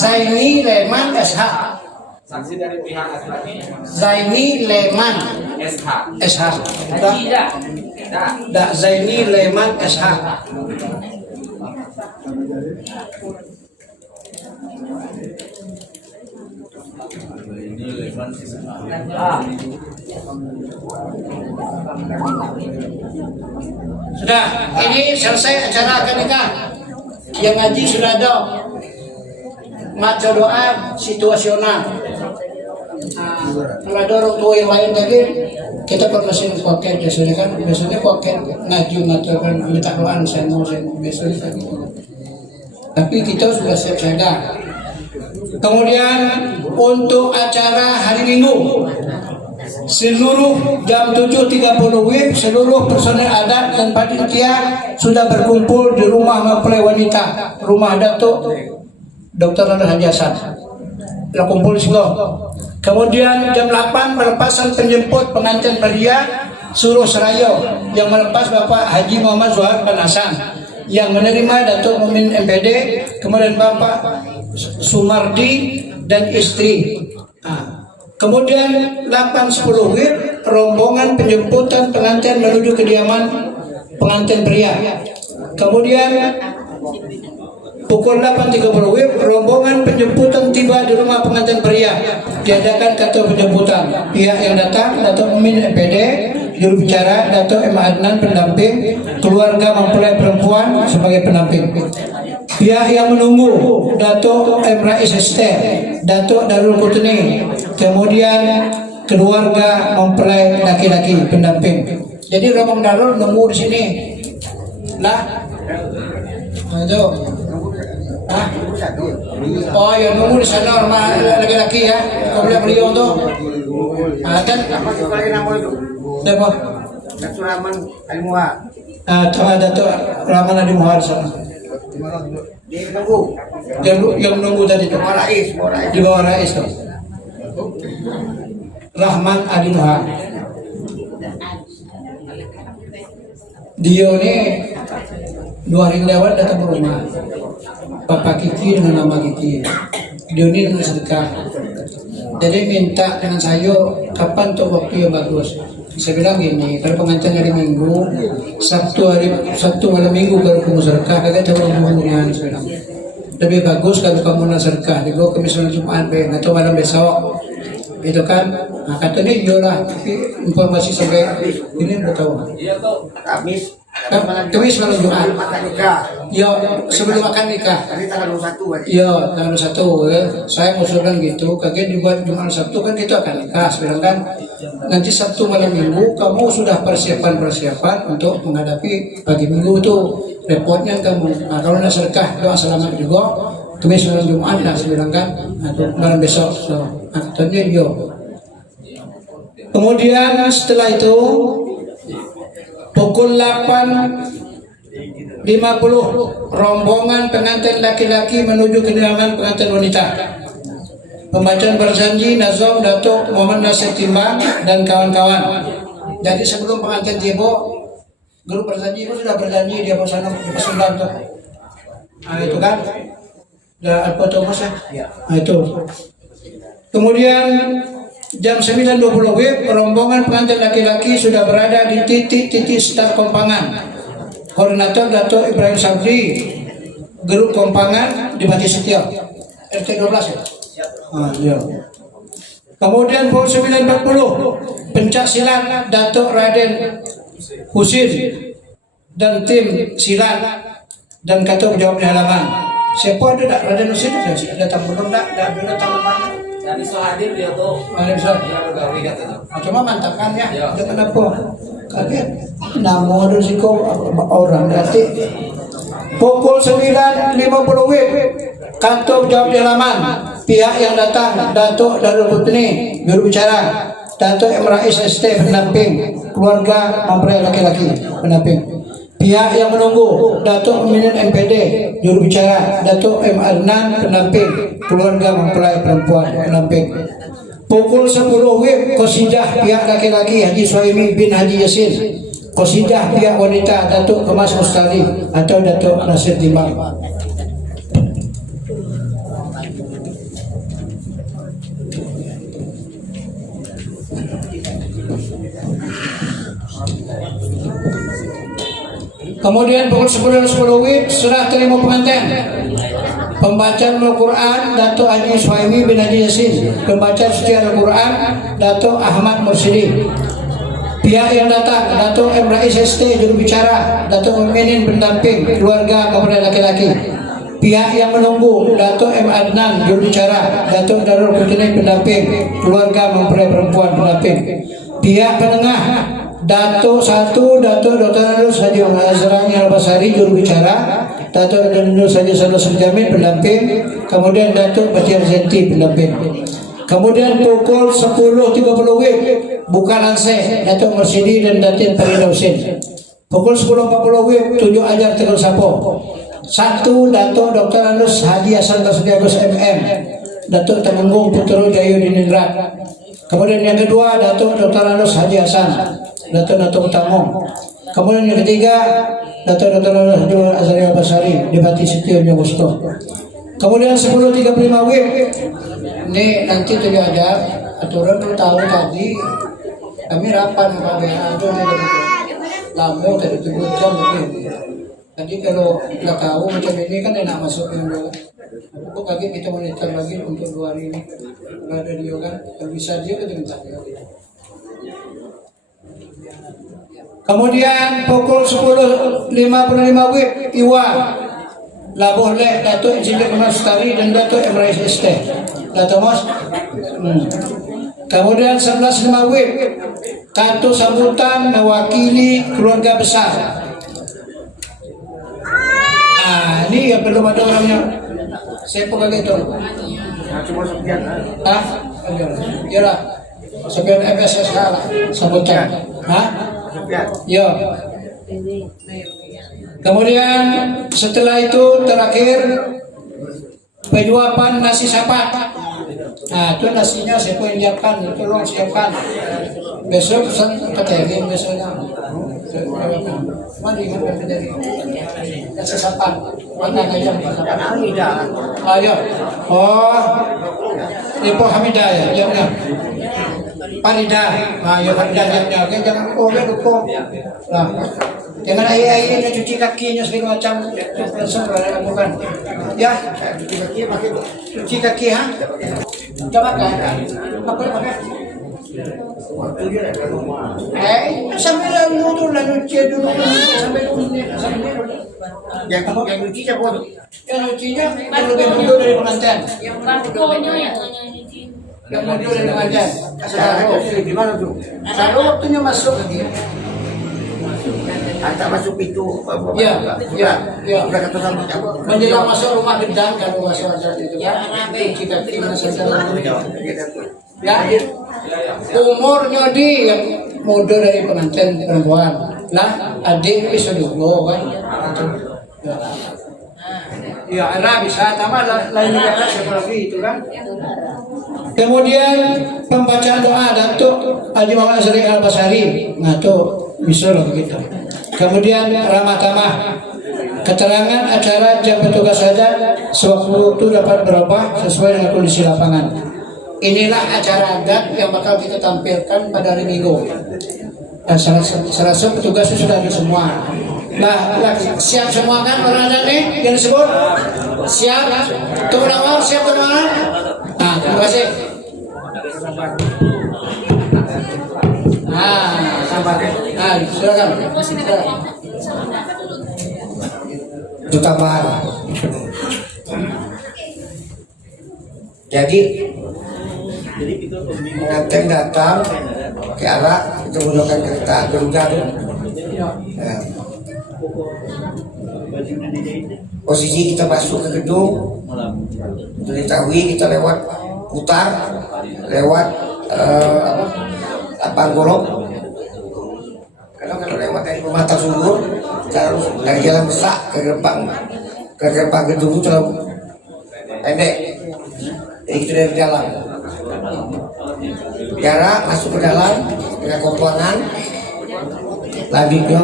Zaini Leman SH. Saksi dari pihak laki-laki. Zaini Leman SH. SH. Tidak. Dak Zaini Leman SH. Sudah, ini selesai acara akad nikah. Yang ngaji sudah ada. Maca doa situasional. Kalau ada orang tua yang lain tadi, kita permasihin koket biasanya koket ngaji mengatakan minta doa saya mau biasanya kan gitu. Tapi kita sudah siap siaga. Kemudian untuk acara hari Minggu, seluruh jam 7.30 WIB, seluruh personel adat dan panitia sudah berkumpul di rumah mempelai wanita, rumah Datuk Dr. Nanda Haji Hasan. Sudah kumpul di situ. Kemudian jam 8 pelepasan penjemput pengantin pria Suruh Serayo yang melepas Bapak Haji Muhammad Zuhar bin Hasan, yang menerima Datuk Mumin MPD, kemudian Bapak Sumardi dan istri. Kemudian 8.10 WIB rombongan penjemputan pengantin menuju kediaman pengantin pria. Kemudian pukul 8.30 WIB rombongan penjemputan tiba di rumah pengantin pria. Diadakan kata penjemputan. Pihak yang datang Datuk Mumin MPD, juru bicara Datuk M. Adnan pendamping, keluarga mempelai perempuan sebagai pendamping. Pihak yang menunggu Datuk M. Rais Esther, Datuk Darul Kutni, kemudian keluarga mempelai laki-laki pendamping. Jadi Rombong Darul nunggu di sini. Lah, itu. Oh ya, nunggu di sana rumah laki-laki ya. Kau boleh beliau tuh. Kan? Siapa? Datuk Rahman Alimuha. Datuk Rahman Alimuha di sana. Dia menunggu. Yang menunggu tadi tuh. Di bawah Rais tuh. Rahman Alimuha. Dia ini 2 hari lewat datang ke rumah. Bapak Kiki dengan nama Kiki. Dia ini dengan sedekah. Jadi minta dengan saya kapan tuh waktu yang bagus. Saya bilang gini, kalau pengantin hari Minggu, Sabtu malam Minggu kalau kamu sedekah, kagak coba hubungan. Saya bilang lebih bagus kalau kamu nak sedekah. Digo kami sholat Jumat atau malam besok. Itu kan, nah, katanya iyalah, tapi informasi sampai ini udah tahu. Iya tuh. Kamis malam Jumat. Ya, sebelum akan nikah. Tadi tanggal 21. Iya, tanggal 1 ya. Saya usulkan gitu, kaget dibuat Jumat Sabtu kan kita akan nikah. Sebenarnya kan nanti Sabtu malam Minggu kamu sudah persiapan untuk menghadapi pagi Minggu itu repotnya kamu. Nah, kalau nak sedekah doa selamat juga. Kamis malam Jumat lah sebenarnya kan, atau malam besok. So, katanya iya. Kemudian setelah itu pukul 8.50 rombongan pengantin laki-laki menuju kediaman pengantin wanita. Pembacaan berjanji Nazom Datuk Muhammad Nasir Timbang dan kawan-kawan. Jadi sebelum pengantin tiba, grup berjanji itu sudah berjanji dia bersama pesulan tuh. Nah, itu kan. Ada apa tuh Mas ya? Nah, itu. Kemudian jam 9.20 WIB, rombongan pengantin laki-laki sudah berada di titik-titik start Kompangan. Koordinator Dato' Ibrahim Sabri, grup Kompangan di Bati Setia, RT 12 ya? Iya. Kemudian pukul 9.40 pencak silat Dato' Raden Husin dan tim silat dan Kato menjawab di halaman. Siapa ada tak Raden Husin? Datang belum tak? Datang mana? Dan bisa hadir dia tuh. Bisa. Dia bergawi katanya. Cuma mantapkan ya. Ya. Kenapa? Kaget. Namun risiko orang berarti. Pukul 9.50 WIB Kantor jawab di halaman. Pihak yang datang Dato' Darul Putni juru bicara, Dato' M. Rais ST pendamping, keluarga mempelai laki-laki pendamping. Pihak yang menunggu Dato' Minin MPD juru bicara, Dato' M. Adnan pendamping, keluarga mempelai perempuan pendamping. Pukul 10 WIB Qasidah pihak laki-laki Haji Suhaimi bin Haji Yasin, Qasidah pihak wanita Dato' Kemas Mustali atau Dato' Nasir Timbang. Kemudian pukul 10.10 WIB serah terima pengantin. Pembacaan Al-Quran Dato' Haji Suhaimi bin Haji Yasin, pembacaan suci Al-Quran Dato' Ahmad Mursidi. Pihak yang datang Dato' M. Rais ST juru bicara, Dato' Minin pendamping, keluarga mempelai laki-laki. Pihak yang menunggu Dato' M. Adnan juru bicara, Dato' Darul Putni pendamping, keluarga mempelai perempuan pendamping. Pihak penengah Dato' 1 Dato' Dr. Anus Haji Azrani Al-Basari juru bicara, Dato' Anus Haji Sanus Jamin pendamping, kemudian Dato' Batiar Zenti pendamping. Kemudian pukul 10.30 WIB buka lanse Dato' Mursidi dan Datin Farida Husin. Pukul 10.40 WIB tunjuk ajar Teguh Sapo. 1 Dato' Dr. Anus Haji Hasan Tasdiagus MM, Dato' Temenggung Putro Jayu Diningrat. Kemudian yang kedua Dato' Dr. Anus Haji Hasan, Dato' Utamo. Kemudian yang ketiga Dato' Dr. Anus Haji Azari Al-Basari di Bati Setio Nyogusto. Kemudian 10.35 WIB ini nanti tuh ada aturan lu tahu tadi kami rapat sama BHD lama tadi 7 jam mungkin. Tadi kalau nggak tahu macam ini kan enak masuk yang dulu. Aku kaget kita monitor lagi untuk 2 hari ini. Kalau ada dia kan, kalau bisa dia kan minta. Kemudian pukul 10.55 WIB Iwa Labuh Lek Dato' Insinyur Mas Tari dan Dato' M. Rais ST. Dato' Mas. Kemudian 11.5 WIB kartu sambutan mewakili keluarga besar. Ini yang belum ada orangnya. Siapa lagi itu? Cuma sekian. Ya lah. Sekian MSSH lah sambutan. Ya. Kemudian setelah itu terakhir penyuapan nasi sapat. Nah itu nasinya siapa yang siapkan, tolong siapkan. Besok pesan catering besoknya. Mari kita dari nasi sapat. Mana ayam? Ayo. Oh, Ibu Hamidah ya, jamnya. Farida, ayo Farida jamnya. Oke, jangan lupa. Nah. Jangan air-airnya cuci kakinya segala macam langsung lakukan. Ya, cuci kaki ha. Coba kan? Pakai. Sambil dulu cuci dulu sampai yang cuci siapa tuh? Yang cucinya lebih dulu dari pengantin. Yang mudonya ya nyuci. Yang dulu dari pengantin. Gimana tuh? Kalau waktunya masuk lagi. Antar masuk pintu. Ya. Udah kata sama Menjelang masuk rumah gedang kalau masuk adat itu kan. Kita terima saja. Ya. Umurnya di yang muda dari pengantin perempuan. Lah adik bisa dulu kan. Ya, Arab bisa tambah lain negara seperti itu kan. Kemudian pembacaan doa Datuk Haji Muhammad Azri Al-Basari. Nah tuh bisa loh begitu. Kemudian ramah tamah, keterangan acara jam petugas adat sewaktu dapat berubah sesuai dengan kondisi lapangan. inilah acara adat yang bakal kita tampilkan pada hari Minggu. Dan serasa petugasnya sudah ada semua. Nah, siap semua kan orang adat nih yang disebut? Siap? Teman-teman, siap teman-teman? Nah, terima kasih. Silakan. Itu tambahan. Jadi pengantin datang ke arah itu menggunakan kereta geruda tuh. Nah, posisi kita masuk ke gedung, untuk diketahui kita lewat putar, lewat lapang golok. Kalau lewat dari Pematang Sumur, dari jalan besar ke gerbang gedung itu terlalu pendek. Jadi itu dari dalam. Jarak masuk ke dalam dengan komponen, lanjutnya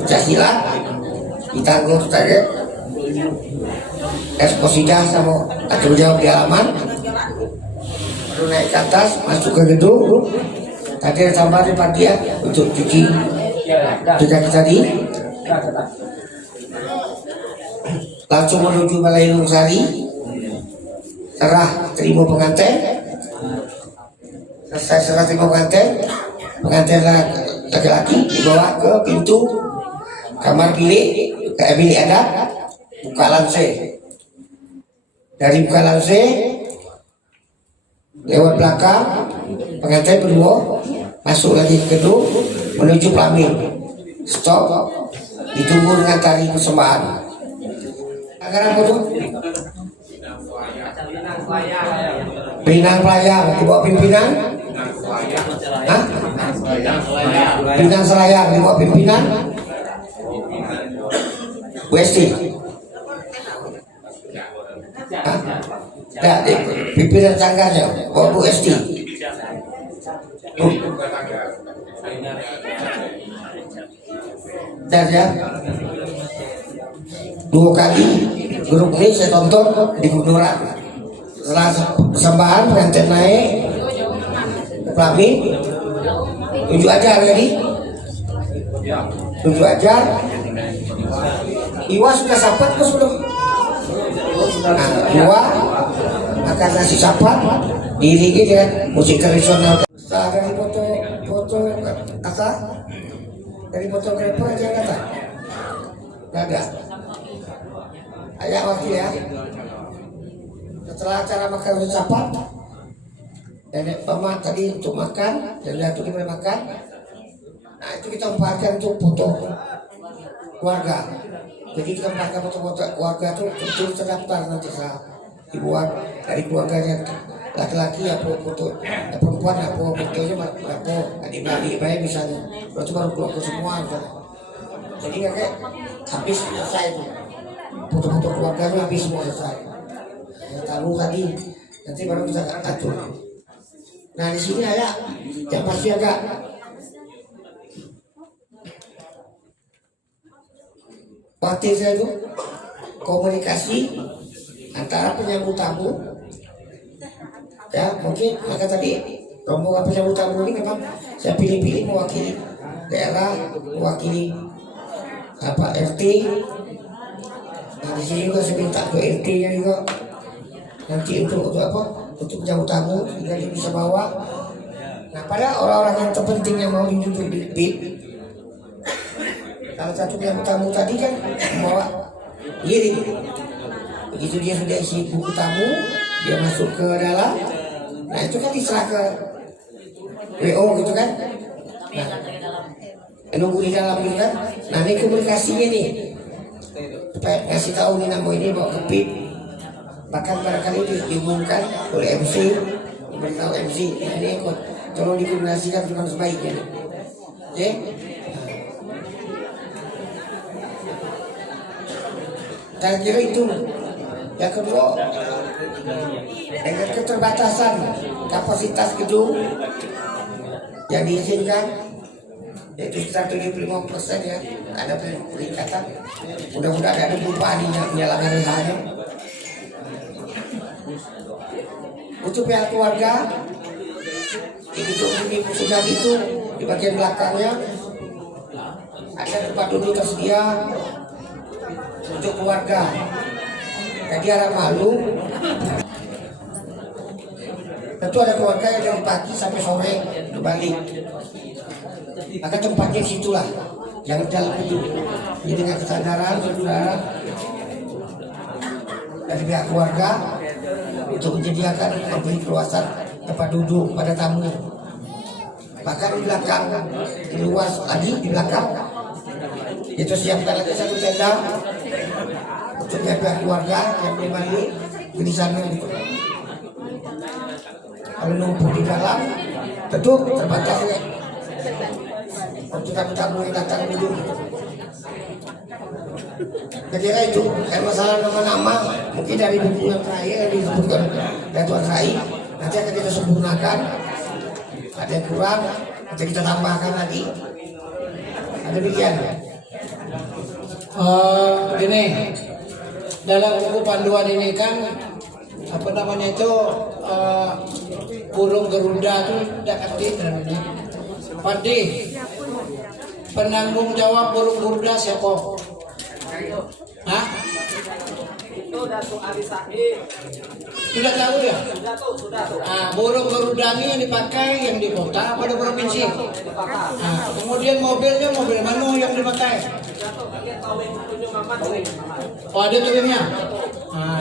pecah silat, ditanggung tadi, eksposida sama atur jawab di halaman, baru naik ke atas, masuk ke gedung. Tadi ada tambahan dia untuk cuci kaki tadi, langsung menuju Balai Lurung Sari, serah terima pengantin. Selesai serah terima pengantin laki-laki dibawa ke pintu kamar bilik adat, buka lanse. Dari buka lanse lewat belakang pengantin berdua masuk lagi ke gedung menuju pelamin. Stop, ditunggu dengan tari persembahan. Agar apa tuh? Pinang pelayang, dibawa pimpinan. Hah? Pinang selayang, dibawa pimpinan. Bu Esti. Hah? Tidak, pimpinan tangganya, bawa Bu Esti. Dan ya, 2 kali grup ini saya tonton di Gunuran. Setelah persembahan pengantin naik ke pelamin, 7 ajar jadi 7 ajar. Iwa sudah sapat terus belum? Nah, Iwa makan nasi sapat, diiringi dengan musik tradisional. Dari foto kata, dari fotografer aja kata, nggak ada. Ayah wakil ya. Setelah acara makan nasi sapat, nenek paman tadi untuk makan dan jatuh boleh makan. Nah itu kita memparkan untuk foto keluarga. Jadi kita memparkan foto-foto keluarga itu betul terdaftar nanti saya dibuat dari keluarganya laki-laki apa foto perempuan apa fotonya apa adik-adik baik misalnya. Itu baru keluarga semua misalnya. Jadi nggak kayak habis selesai itu foto-foto keluarganya habis semua selesai. Ya, tahu tadi nanti baru kita atur. Nah di sini ada yang pasti agak khawatir saya itu komunikasi antara penyambut tamu. Ya mungkin maka tadi rombongan penyambut tamu ini memang saya pilih-pilih mewakili daerah, mewakili apa RT. Nah di sini juga saya minta ke RT-nya juga nanti untuk apa? Untuk penyambut tamu sehingga dia bisa bawa. Nah pada orang-orang yang terpenting yang mau dijunjung di BIP, salah satu penyambut tamu tadi kan membawa lirik. Begitu dia sudah isi buku tamu, dia masuk ke dalam. Nah itu kan diserah ke WO gitu kan. Nah, nunggu di dalam gitu kan. Nah ini komunikasinya nih, supaya ngasih tahu nih nama ini bawa ke BIP. Bahkan barangkali diumumkan oleh MC, memberitahu MC ini ikut, tolong dikomunikasikan dengan sebaiknya. Oke? Saya kira itu. Yang kedua, dengan keterbatasan kapasitas gedung yang diizinkan yaitu sekitar 75% ya, ada peningkatan. Mudah-mudahan ada perubahan yang menyalakan hanya. Untuk pihak keluarga, itu sudah itu di bagian belakangnya ada tempat duduk tersedia untuk keluarga. Jadi harap malu. Tentu ada keluarga yang dari pagi sampai sore kembali. Maka tempatnya situlah, jangan jalan dulu. Jadi dengan kesadaran saudara dari pihak keluarga untuk menyediakan memberi keluasan tempat duduk pada tamu. Bahkan di belakang, di luas lagi di belakang, itu siapkan lagi satu tenda untuk pihak keluarga yang kembali di sana. Kalau numpuk di dalam, tentu terbatas ya. Untuk tamu-tamu yang datang dulu. Kira itu, masalah nama-nama mungkin dari buku yang terakhir yang disebutkan Datuk Rai, nanti akan kita sempurnakan. Ada yang kurang, nanti kita tambahkan lagi. Ada demikian. Gini, dalam buku panduan ini kan apa namanya itu burung Garuda itu dekat di ini. Padi, penanggung jawab burung Garuda siapa? Hah? Itu Datuk Ali Said. Sudah tahu ya? Sudah tuh. Burung Garuda ini yang dipakai yang di kota pada provinsi. Kemudian mobilnya mobil mana yang dipakai? Oh ada turunnya.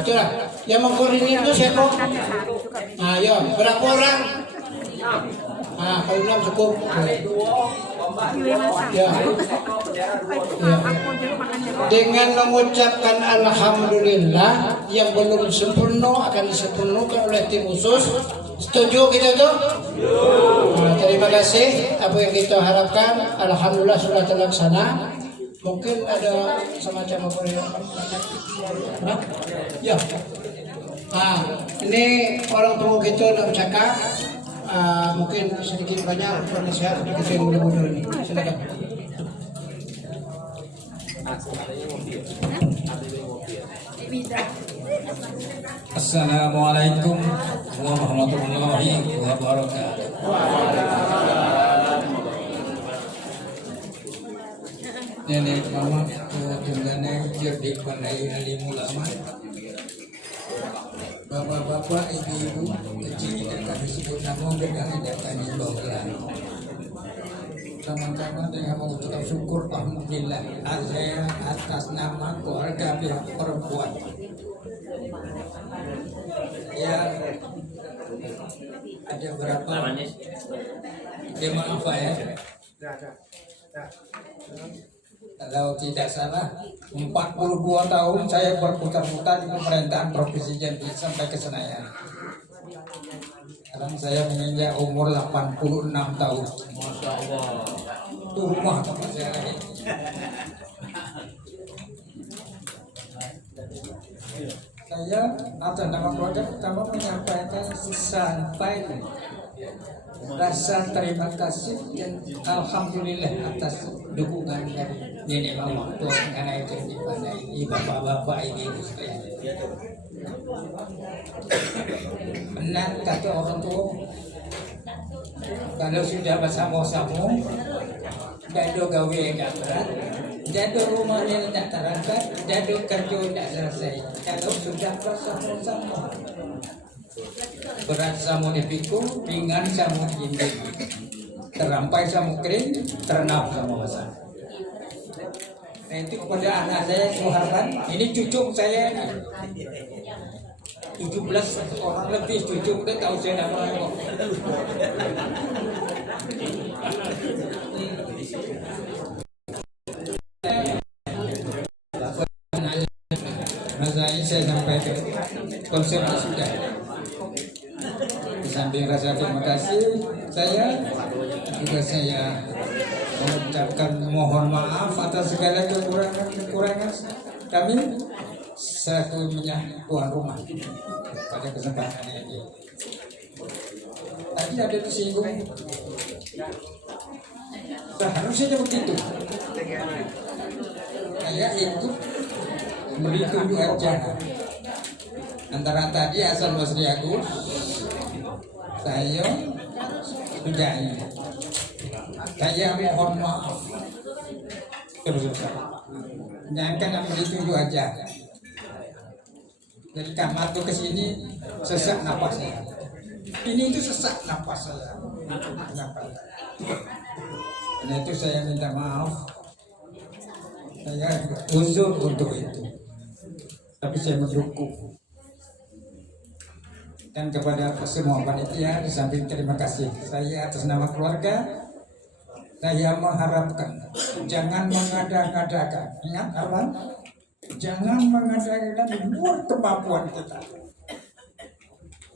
Coba yang mengkoordinir itu siapa? Ya berapa orang? Kalau 6 cukup. Ya. Dengan mengucapkan alhamdulillah yang belum sempurna akan disempurnakan oleh tim khusus. Setuju kita tuh? Terima kasih. Apa yang kita harapkan alhamdulillah sudah terlaksana. Mungkin ada semacam apa ya? Ya. Ini orang tua kita dalam cakap. Mungkin sedikit banyak nasihat sedikit yang mudah-mudah ini. Silakan. Assalamualaikum warahmatullahi wabarakatuh. Nenek mama tunggane cerdik pandai alim ulama. Bapak-bapak, ibu-ibu, kecil dan kami sebut nama dan kami bawa. Teman-teman dengan mengucapkan syukur alhamdulillah saya atas nama keluarga pihak perempuan. Ya ada berapa? Dia maaf ya. Kalau tidak salah 42 tahun saya berputar-putar di pemerintahan Provinsi Jambi sampai ke Senayan. Sekarang saya menginjak umur 86 tahun. Masya Allah. Itu rumah tempat saya lagi. Saya atas nama keluarga pertama menyampaikan sampai rasa terima kasih dan alhamdulillah atas dukungan dari nenek mama Tuhan anak itu di mana ini bapak-bapak ini sekalian. Benar kata orang tua, kalau sudah bersama-sama, dado gawe enggak berat, dado rumahnya tidak terangkat, dado kerja tidak selesai. Kalau sudah bersama-sama, berat samu dipikul, ringan samu dinding, terampai samu kering, terenam samu basah. Nah itu kepada anak saya Muharban, ini cucu saya ini 17 orang lebih cucu, udah tahu saya nama kok. Masa ini saya sampaikan konsep sudah. Di samping rasa terima kasih saya juga saya mengucapkan mohon maaf atas segala kekurangan kami selakunya tuan rumah pada kesempatan ini. Tadi ada tersinggung, seharusnya begitu. Saya ikut beri tunjuk aja antara tadi Hasan Basri Agus saya sudah ini. Saya mohon maaf. Jangan begitu aja. Dari kamar tuh ke sini sesak napas saya. Ini itu sesak napas saya. Napas. Karena itu saya minta maaf. Saya uzur untuk itu. Tapi saya mendukung. Dan kepada semua panitia, di samping terima kasih saya atas nama keluarga, saya mengharapkan jangan mengada-ngadakan. Ingat Arman? Jangan mengada-ngadakan di luar kemampuan kita.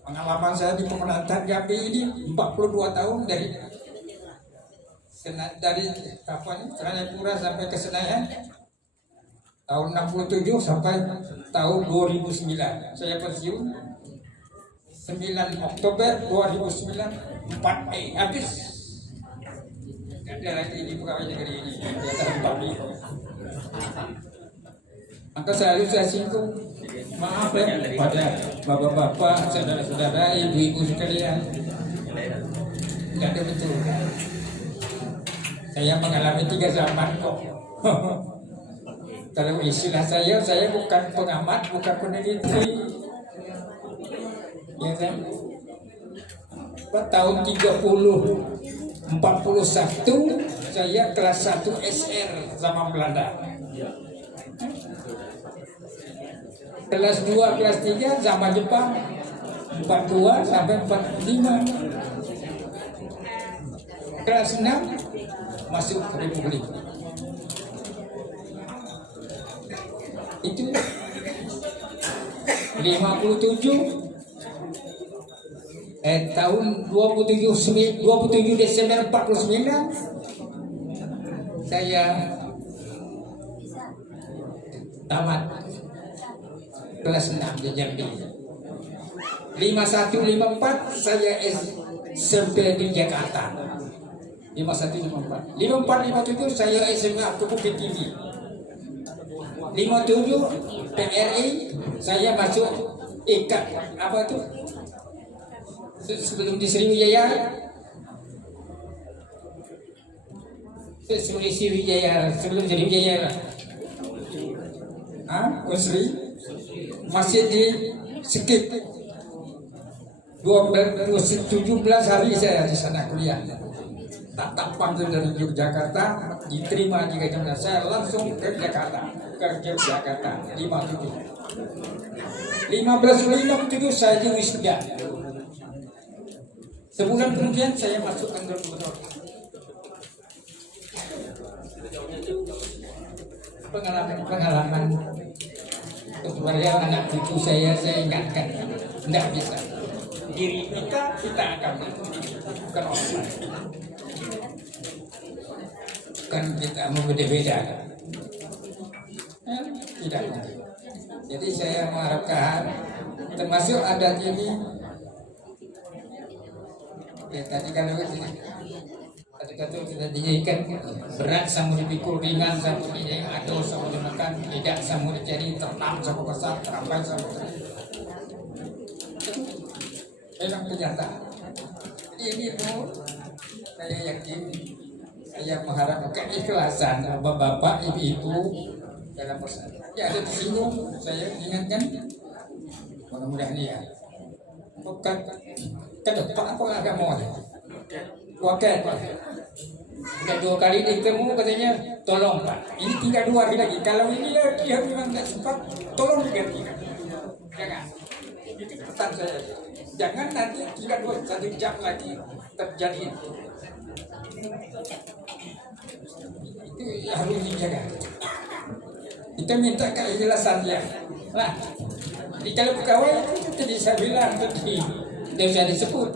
Pengalaman saya di pemerintahan Jambi ini 42 tahun dari Seranepura sampai ke Senayan, tahun 67 sampai tahun 2009 saya pensiun 9 Oktober 2009 4 habis. Ada lagi di pegawai negeri ini di atas 4. Maka selalu saya singgung, maaf ya pada bapak-bapak, saudara-saudara, ibu-ibu sekalian, tidak ada betul. Saya mengalami 3 zaman kok. Kalau istilah saya bukan pengamat, bukan peneliti. Ya kan? Tahun 41 saya kelas 1 SR sama Belanda. Kelas 2, kelas 3 sama Jepang. 42 sampai 45. Kelas 6 masuk Republik. Itu 57 tahun 27 Desember 49 saya tamat kelas 6 di Jambi. 51-54 saya SMP di Jakarta. 51-54 54-57 saya SMA ke Bukit Tinggi. 57 PRI saya masuk ikat apa tuh sebelum di Sriwijaya, sebelum Sriwijaya, Usri masih di Skip. 17 hari saya di sana kuliah. Tak panggil dari Yogyakarta, diterima di Gajah. Saya langsung ke Jakarta, ke Yogyakarta. 15 saya di wisuda. Sebulan kemudian saya masuk kantor gubernur. Pengalaman untuk keluarga anak cucu saya ingatkan, tidak bisa. Diri kita akan bukan orang lain. Bukan kita membeda-beda. Tidak mungkin. Jadi saya mengharapkan, termasuk adat ini. Ya tadi kalau kata kita dijadikan berat sama dipikul, ringan sama diadol sama dimakan, tidak sama dicari, ternak sama besar, terampai sama memang kenyataan. Ini pun saya yakin, saya mengharapkan ikhlasan bapak-bapak, ibu-ibu dalam persatuan. Ya ada disinggung, saya ingatkan, mudah-mudahan ya. Bukan ke depan apa agama wakil Pak. Sudah 2 kali ditemu katanya tolong Pak, ini tinggal 2 hari lagi, kalau ini dia memang tidak sempat tolong digantikan. Jangan itu pesan saya, jangan nanti tinggal 1 jam lagi terjadi itu harus dijaga. Kita minta keikhlasannya. Nah, jadi kalau pegawai itu tadi saya bilang tadi tidak usah disebut.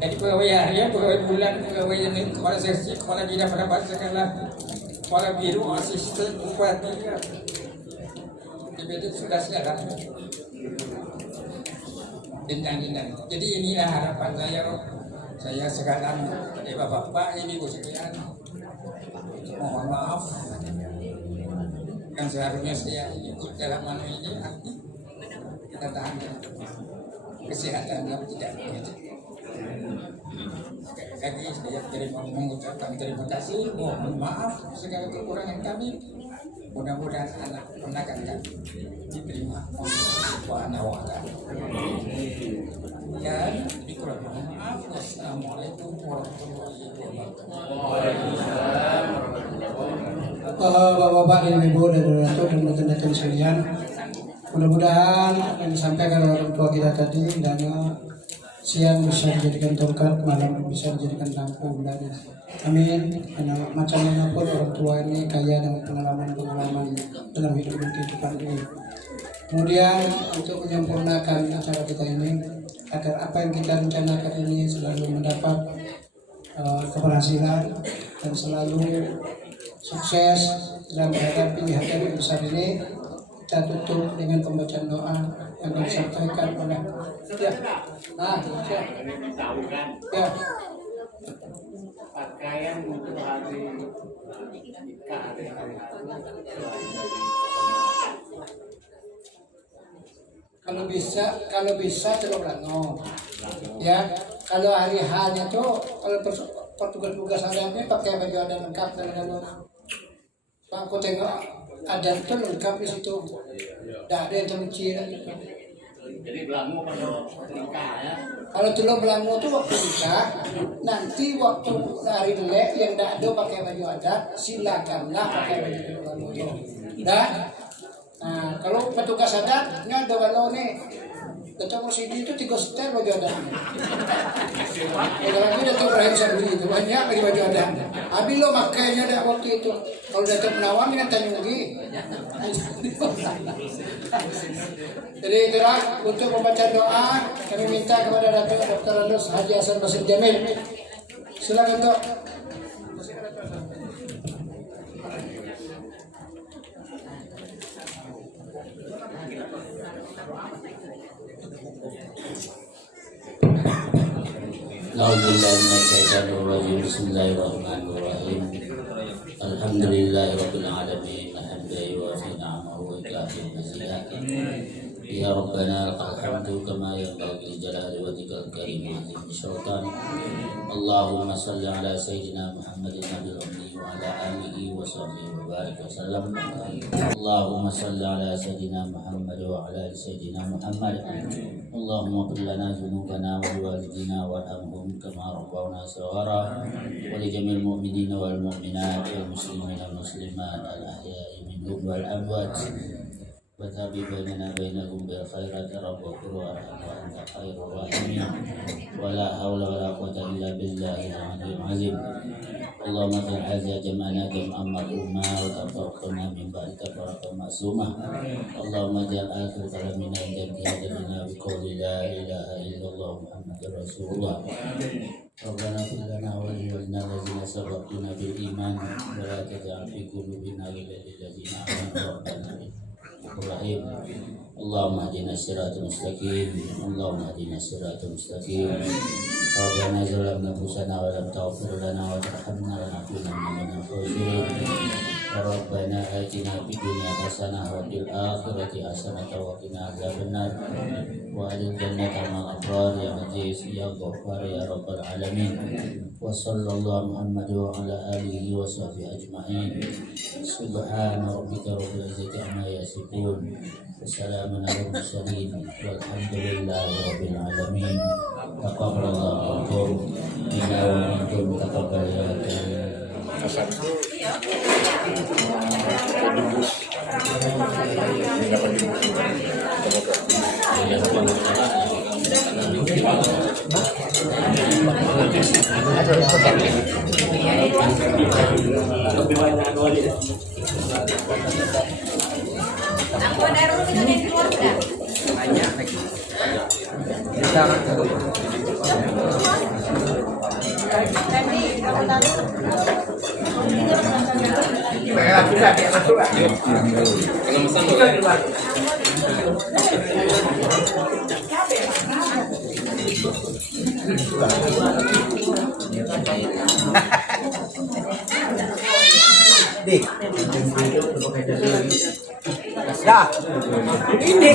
Jadi pegawai harian, pegawai bulan, pegawai yang kepala seksi, kepala bidang pendapat segala, kepala biro, asisten, bupati, itu sudah siap. Dendang-dendang. Jadi inilah harapan saya sekarang dari bapak-bapak, ibu sekalian. Mohon maaf. Yang seharusnya saya ikut dalam manu ini aktif, kita tahan. kesehatannya tidak begitu. Sekali lagi saya mengucapkan terima kasih, mohon maaf segala kekurangan kami. Mudah-mudahan anak ponakan kami diterima oleh Subhanahu wa Ta'ala. Dan dikurang mohon maaf. Wassalamualaikum warahmatullahi wabarakatuh. Bapak-bapak dan ibu dan saudara dan rekan-rekan sekalian, mudah-mudahan yang disampaikan oleh orang tua kita tadi hendaknya siang bisa dijadikan tongkat, malam bisa dijadikan lampu hendaknya. Amin. Karena macam mana pun orang tua ini kaya dengan pengalaman-pengalaman dalam hidup dan kehidupan ini. Kemudian untuk menyempurnakan acara kita ini, agar apa yang kita rencanakan ini selalu mendapat keberhasilan dan selalu sukses dalam menghadapi hadiah besar ini, kita tutup dengan pembacaan doa yang akan disampaikan oleh Pakaian untuk hari kalau bisa terus ya. Kalau hari hanya tuh kalau petugas adatnya pakai baju adat lengkap dan aku tengok adat itu lengkap di situ, tidak ada yang terluci. Jadi Belangu kalau nikah ya. Kalau telur Belangu tuh waktu nikah, nanti waktu hari delek yang tidak ada pakai baju adat, silakanlah pakai baju Belangu itu. Dah. Nah, kalau petugas adat, nggak ada kalau nih. Datang ke sini itu 3 setel baju adat. Kalau lagi datang Ibrahim Sabri itu banyak bagi baju adat. Habis lo makainya ada waktu itu. Kalau datang Menawang dengan Tanjungi. Jadi itulah untuk pembacaan doa kami minta kepada Datuk Dr. Anus Haji Hasan Basir Jamil. Silakan Dok. Bismillahirrahmanirrahim. Alhamdulillahirabbil alamin. Hamdan yuwafi ni'amahu wa yukafi mazidahu. Ya Rabbana lakal hamdu kama yanbaghi li jalali wajhikal karim wa 'azimi sultan. Allahumma shalli ala sayyidina Muhammadin nabiyil ummi wa ala alihi wa sahbihi wa barik wa sallam. Allahumma shalli ala sayyidina Muhammad wa ala ali sayyidina Muhammad. Allahumma qul lana dzunubana wa liwalidina warhamhum kama rabbawna shaghara wa li jamil mu'minina wal mu'minat wal muslimina wal muslimat al ahya'i minhum wal amwat. وتابع بيننا بينهم بالخيرات رب اغفر وارحم وانت خير الراحمين ولا حول ولا قوة الا بالله العلي العظيم. اللهم اجعل هذا جمعنا جمعا مرحوما وتفرقنا من بعد تفرقا معصوما. اللهم اجعل اخر كلامنا عند انتهاء بنا بقول لا اله الا الله محمد رسول الله. ربنا اغفر لنا ولوالدينا الذين سبقونا بالايمان ولا تجعل في قلوبنا غلا للذين امنوا ربنا Bismillahirrahmanirrahim. Allahumma hadina siratal mustaqim. Allahumma hadina siratal mustaqim. Rabbana zalamna anfusana wa lam taghfir lana wa tarhamna lanakunanna minal khasirin. Rabbana atina fid dunya hasanah wa fil akhirati hasanah wa qina adzabannar. Wa adkhilna jannata ma'al abrar ya aziz ya ghaffar ya rabbal alamin. Wa sallallahu Muhammad wa ala alihi wa sahbihi ajma'in. Subhana rabbika rabbil izzati amma yasifun. Wassalamun ala mursalin walhamdulillahi rabbil alamin. Taqabbalallahu minna wa minkum taqabbal ya Aku ada rumah dengan keluarga. Dah. Ini.